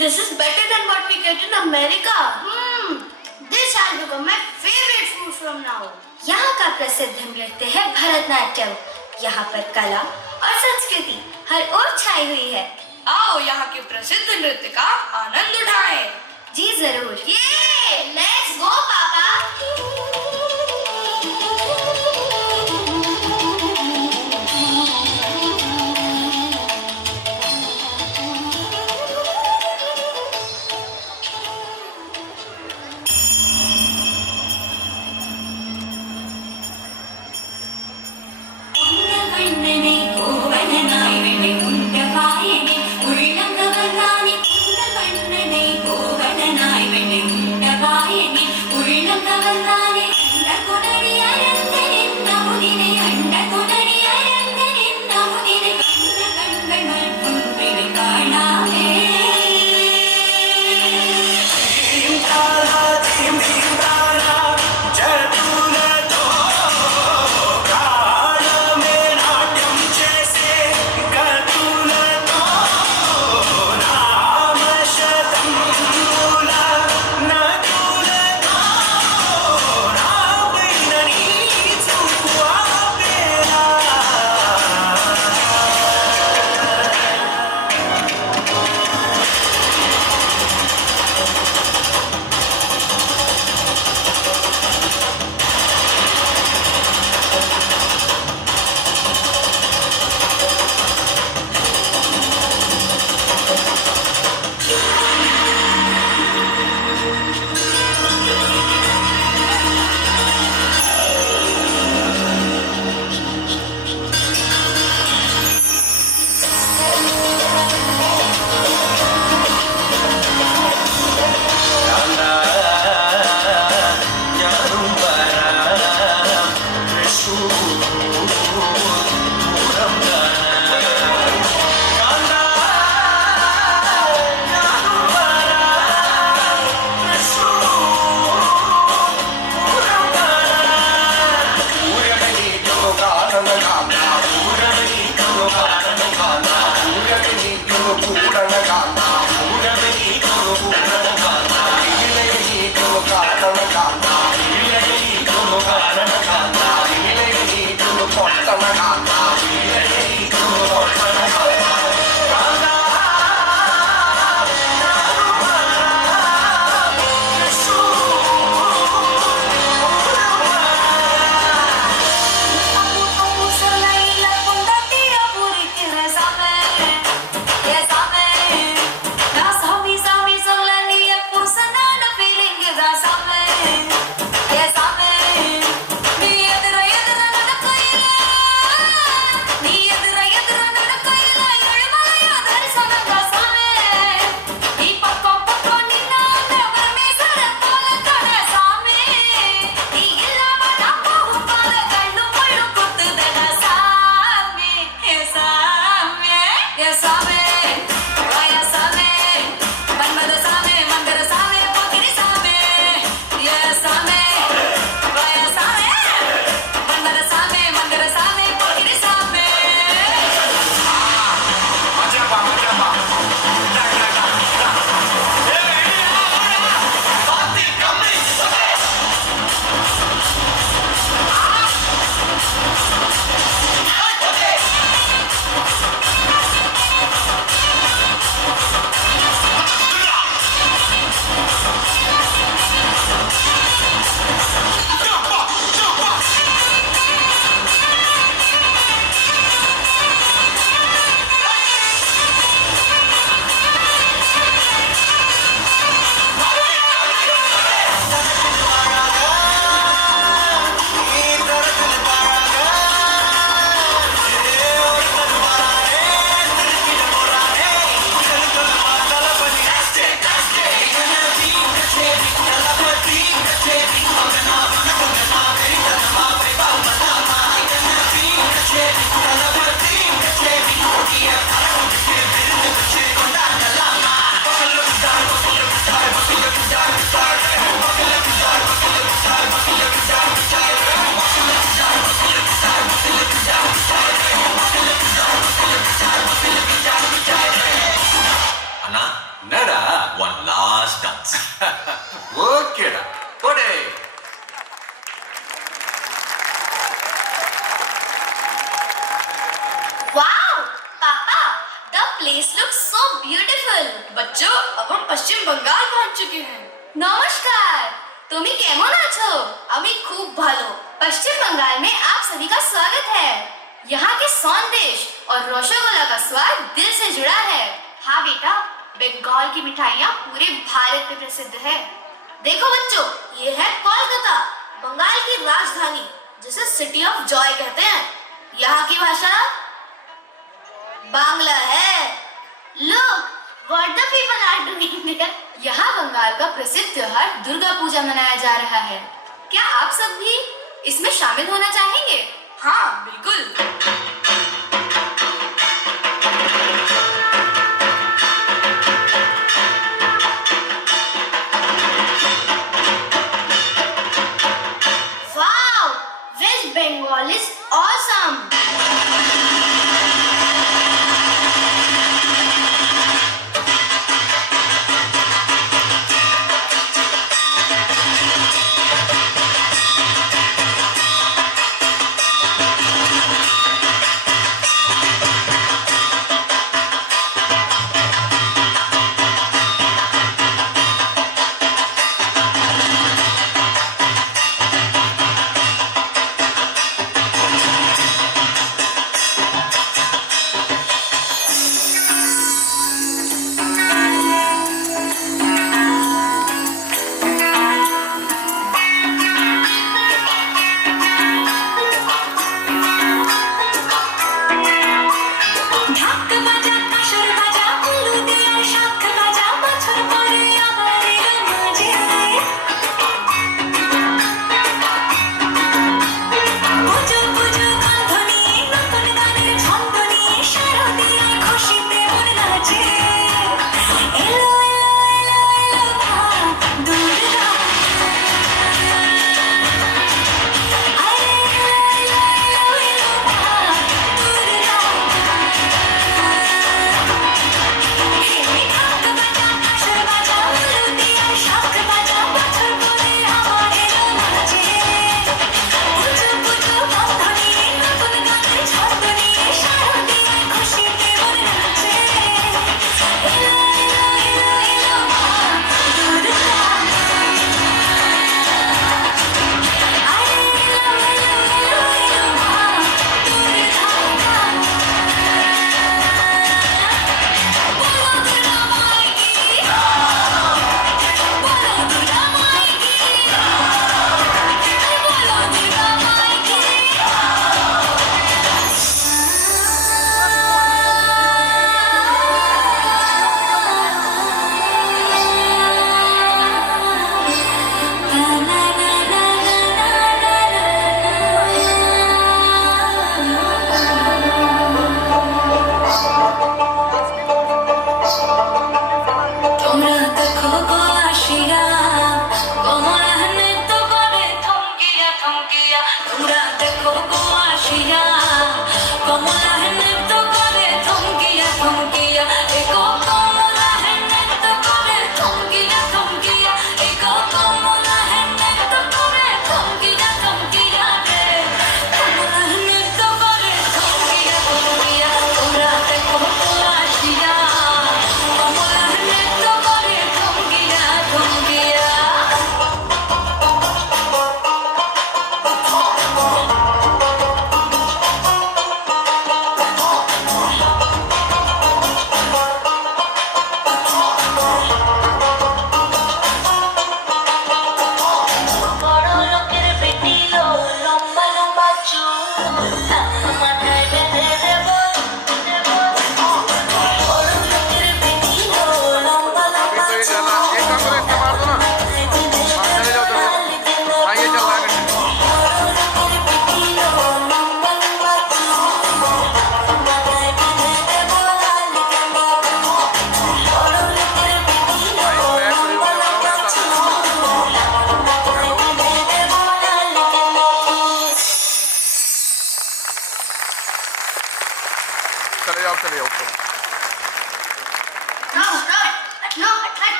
This is better than what we get in America. This has become my favorite food from now. यहाँ का प्रसिद्ध नृत्य है भरतनाट्यम। यहाँ पर कला और संस्कृति हर ओर छाई हुई है। आओ यहाँ के प्रसिद्ध नृत्य का आनंद उठाएं। जी जरूर। ये लेट्स गो पापा। Jai बच्चों, अब हम पश्चिम बंगाल पहुंच चुके हैं। नमस्कार, तुम्ही केमन आछो? अमी खूब भालो। पश्चिम बंगाल में आप सभी का स्वागत है। यहाँ के सौंदेश और रसगुल्ला का स्वाद दिल से जुड़ा है। हाँ बेटा, बंगाल की मिठाइयाँ पूरे भारत में प्रसिद्ध है। देखो बच्चों, ये है कोलकाता, बंगाल की राजधानी, जिसे सिटी ऑफ जॉय कहते हैं। यहाँ की भाषा बांग्ला है। Look, what the people are doing there? यहाँ बंगाल का प्रसिद्ध त्योहार दुर्गा पूजा मनाया जा रहा है। क्या आप सब भी इसमें शामिल होना चाहेंगे? हाँ, बिल्कुल। Wow, West Bengal is awesome.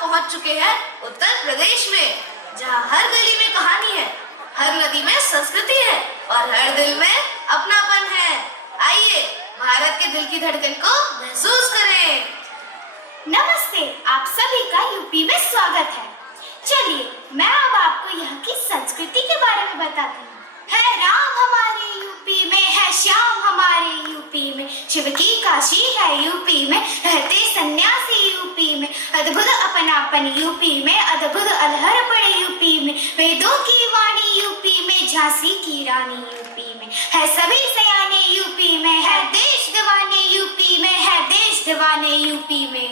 पहुंच चुके हैं उत्तर प्रदेश में, जहां हर गली में कहानी है, हर नदी में संस्कृति है और हर दिल में अपनापन है। आइए भारत के दिल की धड़कन को महसूस करें। नमस्ते, आप सभी का यूपी में स्वागत है। चलिए मैं अब आपको यहाँ की संस्कृति के बारे में बताती हूँ। है राम हमारे यूपी में, है श्याम हमारे यूपी में, शिव की काशी है यूपी में, रहते सन्यासी यूपी में, अद्भुत अपनापन यूपी में, अद्भुत अलहर पड़े यूपी में, वेदों की वाणी यूपी में, झांसी की रानी यूपी में, है सभी सयाने यूपी में, है देश दीवाने यूपी में, है देश दीवाने यूपी में।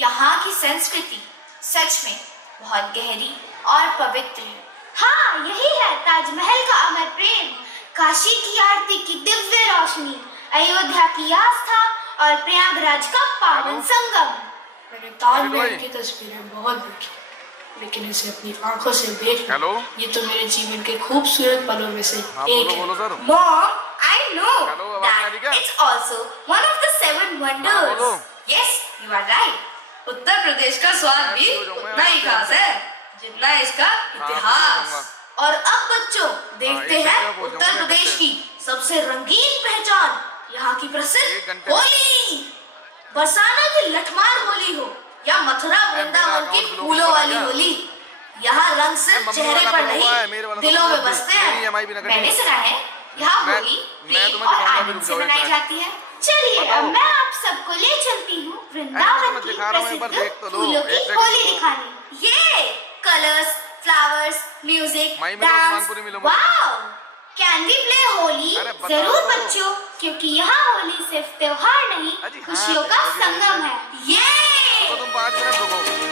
यहाँ की संस्कृति सच में बहुत गहरी और पवित्र है। हाँ, यही है ताजमहल का अमर प्रेम, काशी की आरती की दिव्य रोशनी, अयोध्या की आस्था और प्रयागराज का पावन संगम। मैंने ताजमहल की तस्वीरें बहुत देखी, लेकिन इसे अपनी आंखों से देखना, ये तो मेरे जीवन के खूबसूरत पलों में से एक है। Mom, I know that it's also one of the 7 wonders. Yes, you are right. Uttar Pradesh का स्वाद भी उतना ही खास है जितना इसका इतिहास। और अब बच्चों देखते हैं उत्तर प्रदेश की सबसे रंगीन पहचान, यहाँ की प्रसिद्ध होली। बरसाना की लठमार होली हो या मथुरा वृंदावन की फूलों वाली होली, यहाँ रंग सिर्फ चेहरे पर नहीं दिलों में बसते हैं। मैंने सुना है यहाँ होली प्रेम और आनंद से मनाई जाती है। चलिए अब मैं आप सबको ले चलती हूँ वृंदावन की प्रसिद्ध फूलों की होली दिखाने। ये colours, flowers, music, dance, wow! Can we play Holi? जरूर बच्चों, क्योंकि यहाँ होली सिर्फ त्योहार नहीं, खुशियों का संगम है। ये तुम 5 मिनट रुको।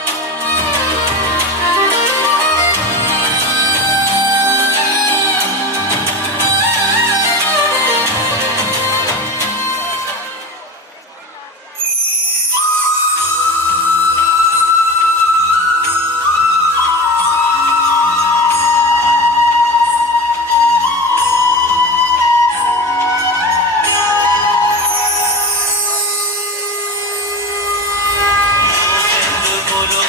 बोलो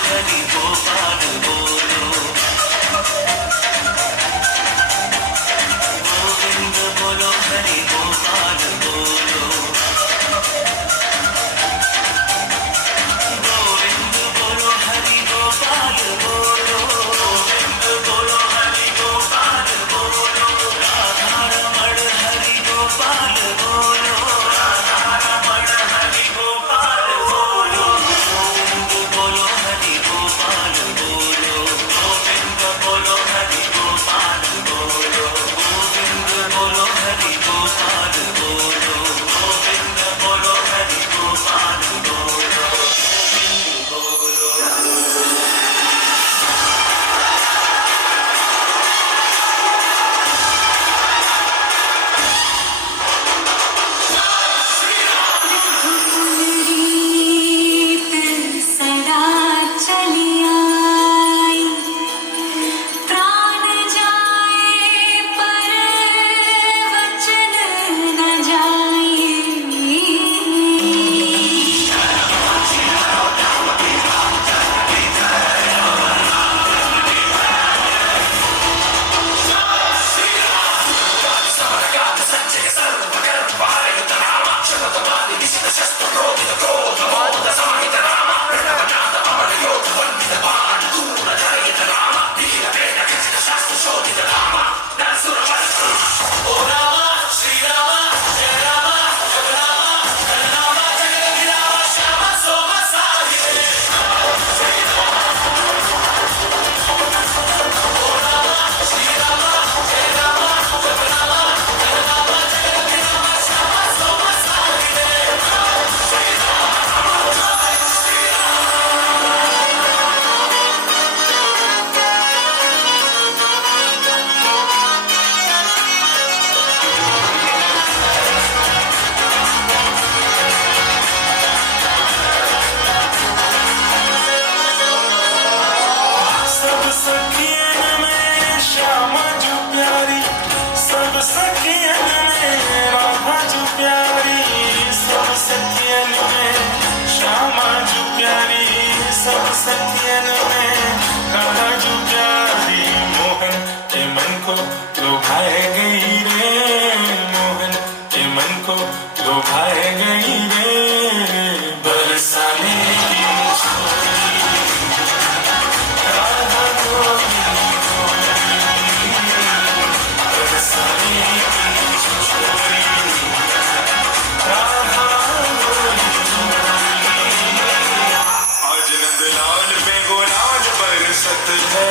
है।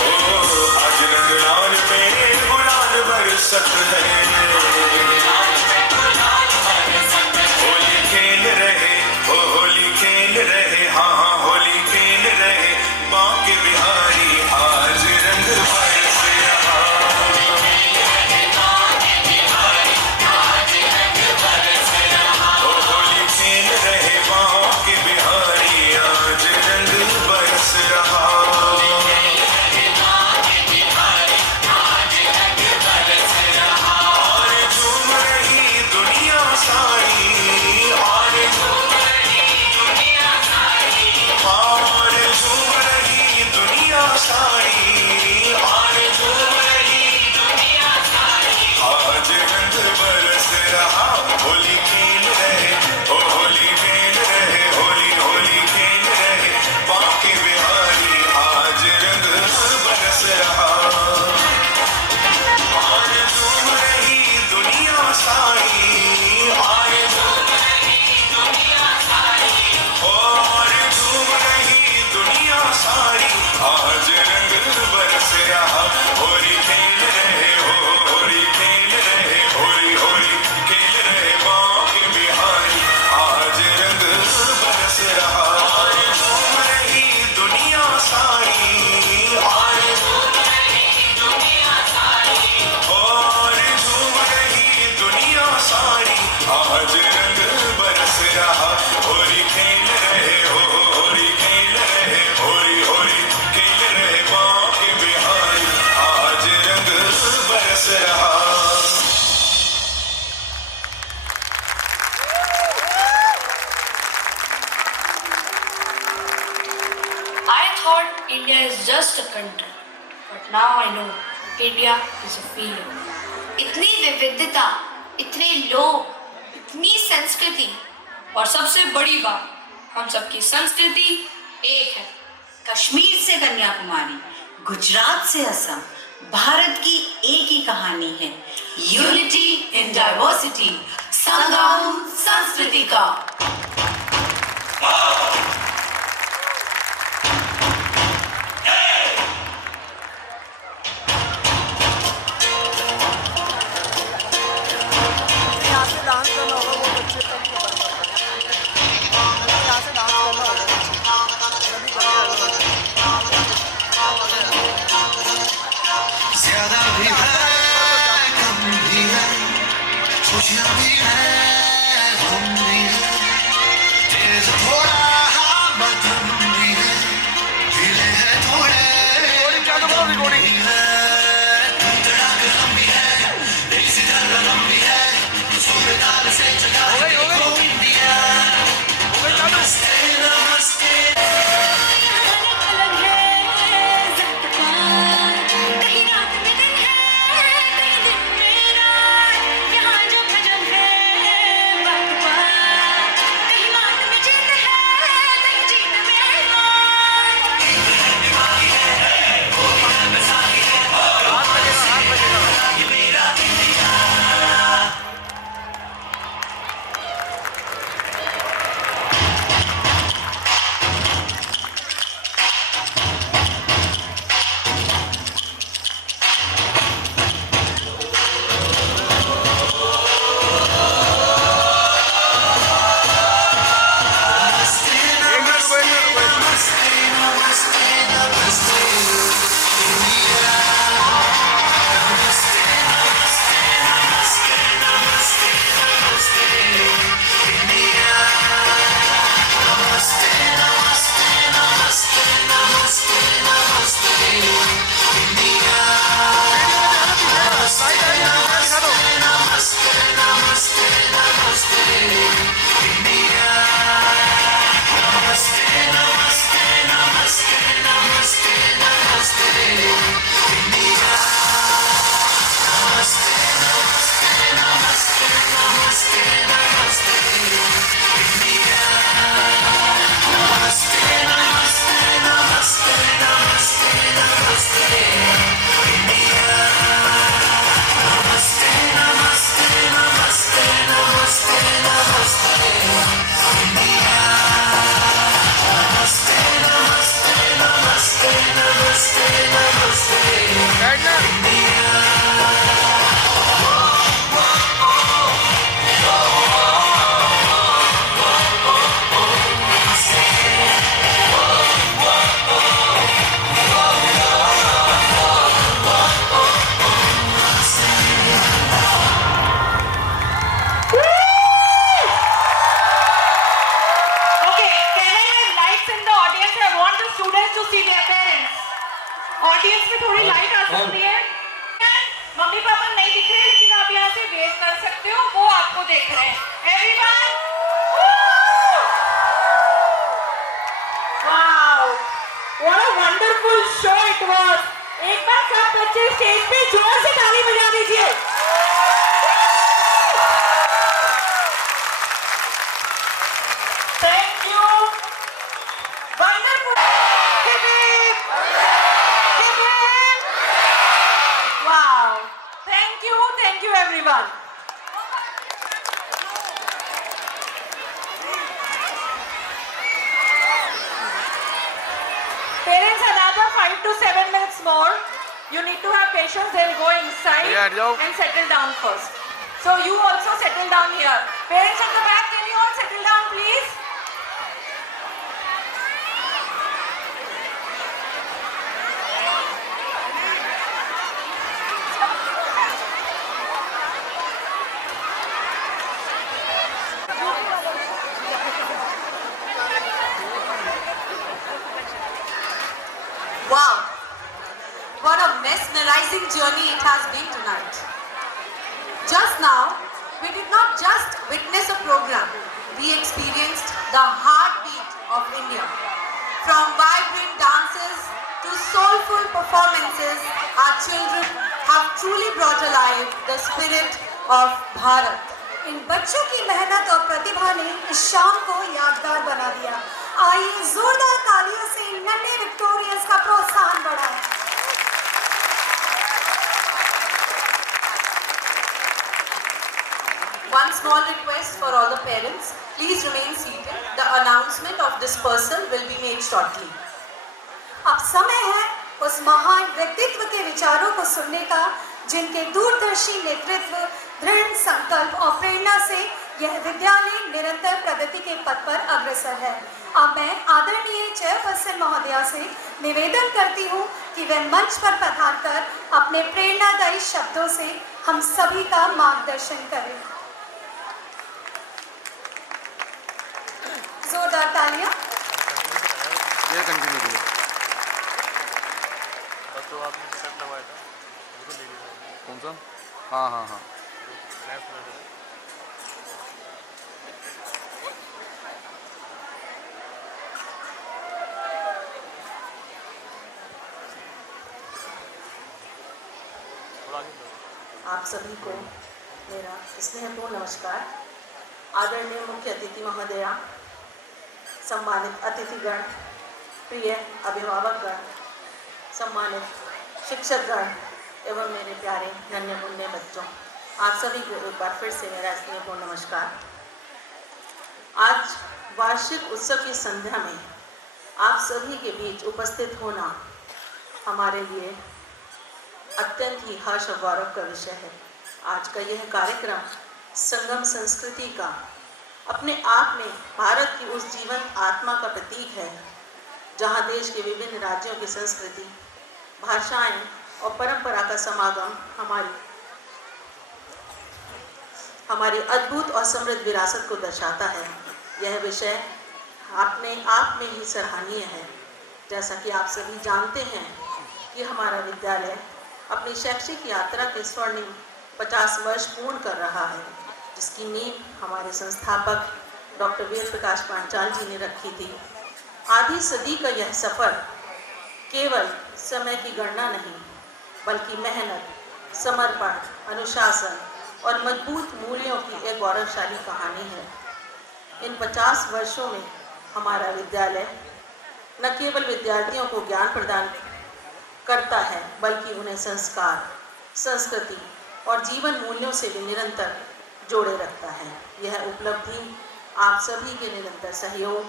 ओ आज रंग लाल पे गुलाल बरसत है। होली खेल रहे, ओ होली खेल रहे, हाँ हाँ होली खेल रहे बांके बिहारी, आज रंग बरस रहा। ओ होली खेल रहे बांके बिहारी, आज रंग बरस रहा। और झूम रही दुनिया सारी, और झूम रही दुनिया सारी, और झूम रही दुनिया सारी, और झूम रही दुनिया सारी, आज रंग बरस रहा। होली खेल रहे, ओ होली खेल रहे, होली होली खेल रहे बांके बिहारी, आज रंग बरस रहा। और झूम रही दुनिया सारी, और झूम रही दुनिया सारी, और झूम रही दुनिया सारी, आज रंग बरस रहा। होली खेल रहे, हो होली खेल रहे, होली होली खेल रहे बांके बिहारी, आज रंग बरस रहा। और झूम रही दुनिया सारी, और झूम रही दुनिया सारी, और झूम रही दुनिया सारी, आज रंग बरस रहा। होली खेल रहे, हो होली खेल रहे, होली होली खेल रहे बांके बिहारी, आज रंग बरस रहा। I thought India is just a country, but now I know India is a feeling. इतनी विविधता, इतने लोग, इतनी संस्कृति, और सबसे बड़ी बात, हम सबकी संस्कृति एक है। कश्मीर से कन्याकुमारी, गुजरात से असम, भारत की एक ही कहानी है। यूनिटी इन डाइवर्सिटी, संगम संस्कृति का। ज्यादा भी है कम भी है, खुशियाँ भी है गम भी है, तेज थोड़ा students to see their parents. Audience में थोड़ी लाइट आ सकती है. मम्मी पापा नहीं दिख रहे लेकिन आप यहाँ से वेव कर सकते हो, वो आपको देख रहे हैं. Everyone, wow, what a wonderful show it was. एक बार सब बच्चे स्टेज पे जोर से ताली बजा दीजिए. Thank you. Wonderful. Hip hip. Hip hip. Wow. Thank you everyone. Parents, another 5 to 7 minutes more. You need to have patience. They'll go inside and settle down first. So you also settle down here. Parents at the back, can you all settle down, please? Wow, what a mesmerizing journey it has been tonight. Just now, we did not just witness a program, we experienced the heartbeat of India. From vibrant dances to soulful performances, our children have truly brought alive the spirit of Bharat. इन बच्चों की मेहनत और प्रतिभा ने इस शाम को यादगार बना दिया. आइए जोरदार तालियों से नन्हे विक्टोरियंस का प्रोत्साहन बढ़ाएं. One small request for all the parents, please remain seated. The announcement of dispersal will be made shortly. अब समय है उस महान व्यक्तित्व के विचारों को सुनने का, जिनके दूरदर्शी नेतृत्व, दृढ़ संकल्प और प्रेरणा से यह विद्यालय निरंतर प्रगति के पथ पर अग्रसर है. अब मैं आदरणीय चेयरपर्सन महोदया से निवेदन करती हूँ कि वे मंच पर पधारकर अपने प्रेरणादायी शब्दों से हम सभी का मार्गदर्शन करें. जोरदार तालियां. ये कंटिन्यू करिए. कौन सा? हाँ. आप सभी को मेरा स्नेहपूर्ण नमस्कार. आदरणीय मुख्य अतिथि महोदया, सम्मानित अतिथिगण, प्रिय अभिभावकगण, सम्मानित शिक्षकगण एवं मेरे प्यारे नन्हे मुन्ने बच्चों, आप सभी को एक बार फिर से मेरा स्नेहपूर्ण नमस्कार. आज वार्षिक उत्सव की संध्या में आप सभी के बीच उपस्थित होना हमारे लिए अत्यंत ही हर्ष और गौरव का विषय है. आज का यह कार्यक्रम संगम संस्कृति का अपने आप में भारत की उस जीवंत आत्मा का प्रतीक है जहां देश के विभिन्न राज्यों की संस्कृति, भाषाएं और परंपरा का समागम हमारी अद्भुत और समृद्ध विरासत को दर्शाता है. यह विषय अपने आप में ही सराहनीय है. जैसा कि आप सभी जानते हैं कि हमारा विद्यालय अपनी शैक्षिक यात्रा के स्वर्णिम 50 वर्ष पूर्ण कर रहा है, जिसकी नींव हमारे संस्थापक डॉक्टर वेद प्रकाश पांचाल जी ने रखी थी. आधी सदी का यह सफर केवल समय की गणना नहीं, बल्कि मेहनत, समर्पण, अनुशासन और मजबूत मूल्यों की एक गौरवशाली कहानी है. इन 50 वर्षों में हमारा विद्यालय न केवल विद्यार्थियों को ज्ञान प्रदान करता है, बल्कि उन्हें संस्कार, संस्कृति और जीवन मूल्यों से भी निरंतर जोड़े रखता है. यह उपलब्धि आप सभी के निरंतर सहयोग,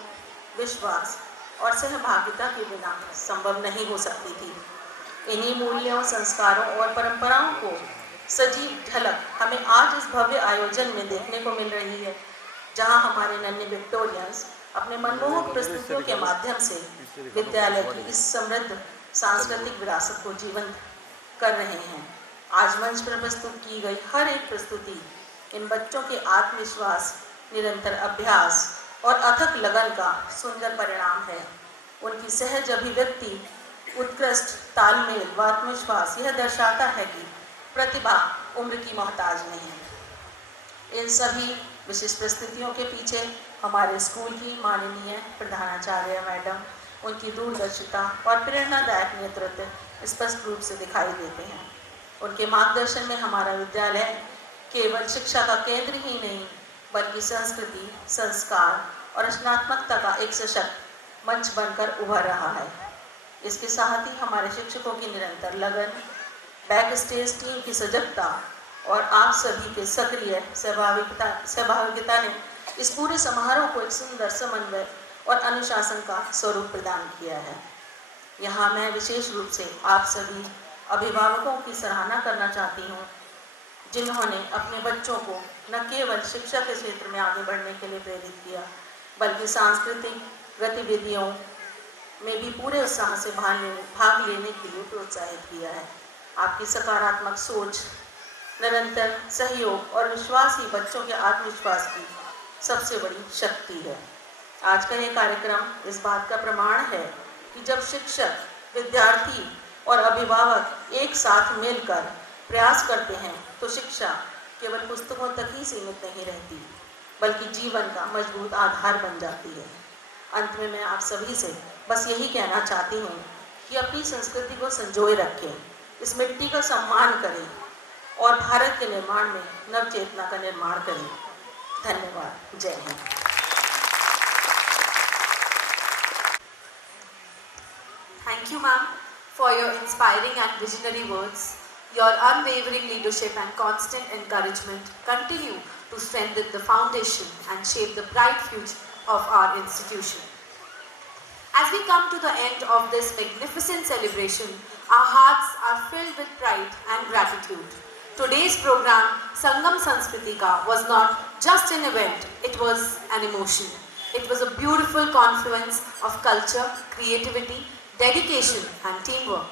विश्वास और सहभागिता के बिना संभव नहीं हो सकती थी. इन्हीं मूल्यों, संस्कारों और परंपराओं को सजीव झलक हमें आज इस भव्य आयोजन में देखने को मिल रही है, जहां हमारे नन्हे विक्टोरियंस अपने मनमोहक प्रस्तुतियों के माध्यम से विद्यालय की इस समृद्ध सांस्कृतिक विरासत को जीवंत कर रहे हैं. आज मंच पर प्रस्तुत की गई हर एक प्रस्तुति इन बच्चों के आत्मविश्वास, निरंतर अभ्यास और अथक लगन का सुंदर परिणाम है. उनकी सहज अभिव्यक्ति, उत्कृष्ट तालमेल व आत्मविश्वास यह दर्शाता है कि प्रतिभा उम्र की मोहताज नहीं है। इन सभी विशिष्ट परिस्थितियों के पीछे हमारे स्कूल की माननीय प्रधानाचार्य मैडम, उनकी दूरदर्शिता और प्रेरणादायक नेतृत्व स्पष्ट रूप से दिखाई देते हैं। उनके मार्गदर्शन में हमारा विद्यालय केवल शिक्षा का केंद्र ही नहीं बल्कि संस्कृति, संस्कार और रचनात्मकता का एक सशक्त मंच बनकर उभर रहा है। इसके साथ ही हमारे शिक्षकों की निरंतर लगन, बैक स्टेज टीम की सजगता और आप सभी के सक्रिय सहभागिता ने इस पूरे समारोह को एक सुंदर समन्वय और अनुशासन का स्वरूप प्रदान किया है। यहाँ मैं विशेष रूप से आप सभी अभिभावकों की सराहना करना चाहती हूँ, जिन्होंने अपने बच्चों को न केवल शिक्षा के क्षेत्र में आगे बढ़ने के लिए प्रेरित किया, बल्कि सांस्कृतिक गतिविधियों में भी पूरे उत्साह से भाग लेने के लिए प्रोत्साहित किया है। आपकी सकारात्मक सोच, निरंतर सहयोग और विश्वास ही बच्चों के आत्मविश्वास की सबसे बड़ी शक्ति है। आज का ये कार्यक्रम इस बात का प्रमाण है कि जब शिक्षक, विद्यार्थी और अभिभावक एक साथ मिलकर प्रयास करते हैं तो शिक्षा केवल पुस्तकों तक ही सीमित नहीं रहती, बल्कि जीवन का मजबूत आधार बन जाती है। अंत में मैं आप सभी से बस यही कहना चाहती हूँ कि अपनी संस्कृति को संजोए रखें, इस मिट्टी का सम्मान करें और भारत के निर्माण में नव चेतना का निर्माण करें। धन्यवाद। जय Hind. Thank you, ma'am, for your inspiring and visionary words. Your unwavering leadership and constant encouragement continue to strengthen the foundation and shape the bright future of our institution. As we come to the end of this magnificent celebration, our hearts are filled with pride and gratitude. Today's program, Sangam Sanskritika, was not just an event, it was an emotion. It was a beautiful confluence of culture, creativity, dedication and teamwork.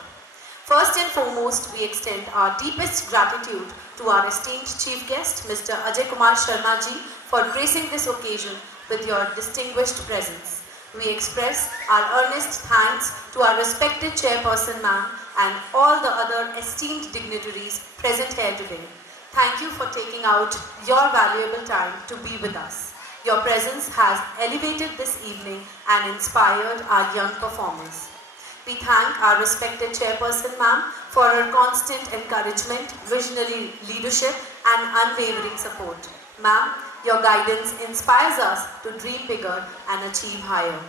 First and foremost, we extend our deepest gratitude to our esteemed chief guest, Mr. Ajay Kumar Sharma ji, for gracing this occasion with your distinguished presence. We express our earnest thanks to our respected chairperson ma'am and all the other esteemed dignitaries present here today. Thank you for taking out your valuable time to be with us. Your presence has elevated this evening and inspired our young performers. We thank our respected chairperson ma'am for her constant encouragement, visionary leadership and unwavering support. Ma'am, your guidance inspires us to dream bigger and achieve higher.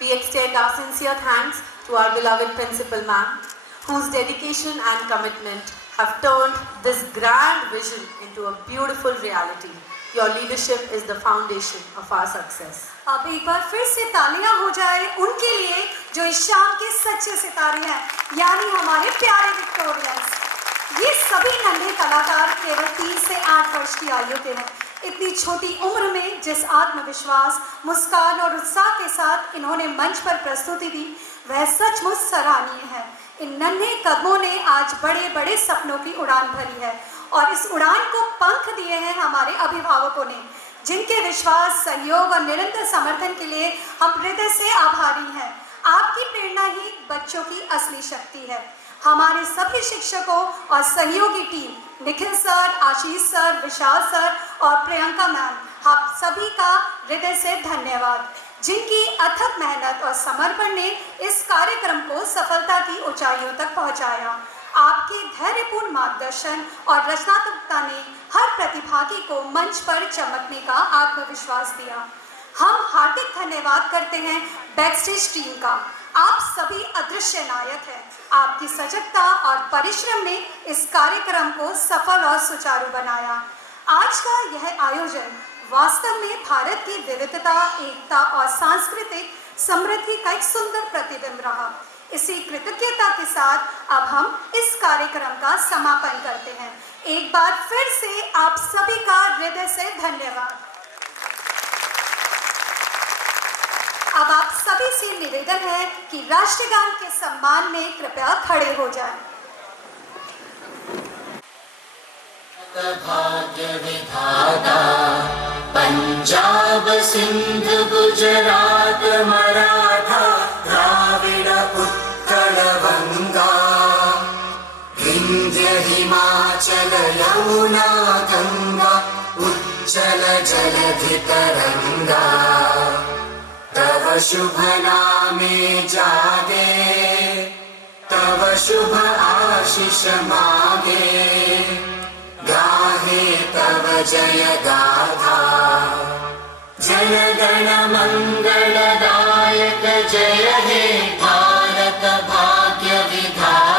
We extend our sincere thanks to our beloved principal ma'am, whose dedication and commitment have turned this grand vision into a beautiful reality. Your leadership is the foundation of our success. अब एक बार फिर से तालियां हो जाए उनके लिए जो इस शाम के सच्चे सितारे हैं, यानी हमारे प्यारे विक्टोरियंस। ये सभी नन्हे कलाकार केवल 3 से 8 वर्ष की आयु के हैं। इतनी छोटी उम्र में जिस आत्मविश्वास, मुस्कान और उत्साह के साथ इन्होंने मंच पर प्रस्तुति दी, वह सचमुच सराहनीय है। इन नन्हे कदमों ने आज बड़े बड़े सपनों की उड़ान भरी है और इस उड़ान को पंख दिए हैं हमारे अभिभावकों ने, जिनके विश्वास, सहयोग और निरंतर समर्थन के लिए हम हृदय से आभारी हैं। आपकी प्रेरणा ही बच्चों की असली शक्ति है। हमारे सभी शिक्षकों और सहयोगी टीम, निखिल सर, आशीष सर, विशाल सर और प्रियंका मैम, आप सभी का हृदय से धन्यवाद, जिनकी अथक मेहनत और समर्पण ने इस कार्यक्रम को सफलता की ऊंचाइयों तक पहुंचाया। आपके धैर्यपूर्ण मार्गदर्शन और रचनात्मकता ने हर प्रतिभागी को मंच पर चमकने का आत्मविश्वास दिया। हम हार्दिक धन्यवाद करते हैं बैकस्टेज टीम का। आप सभी अदृश्य नायक हैं। आपकी सजगता और परिश्रम ने इस कार्यक्रम को सफल और सुचारू बनाया। आज का यह आयोजन वास्तव में भारत की विविधता, एकता और सांस्कृतिक समृद्धि का एक सुंदर प्रतिबिंब रहा। इसी कृतज्ञता के साथ अब हम इस कार्यक्रम का समापन करते हैं। एक बार फिर से आप सभी का हृदय से धन्यवाद। अब आप सभी से निवेदन है कि राष्ट्रगान के सम्मान में कृपया खड़े हो जाएं। भाग्य विधाता पंजाब सिंध गुजरात मराठा हिमाचल यमुना गंगा उच्चल जलधि तरंगा तव शुभ नामे जागे तव शुभ आशीष मागे गाहे तव जय गाथा जन गण मंगलदायक जय हे भारत भाग्य विधाता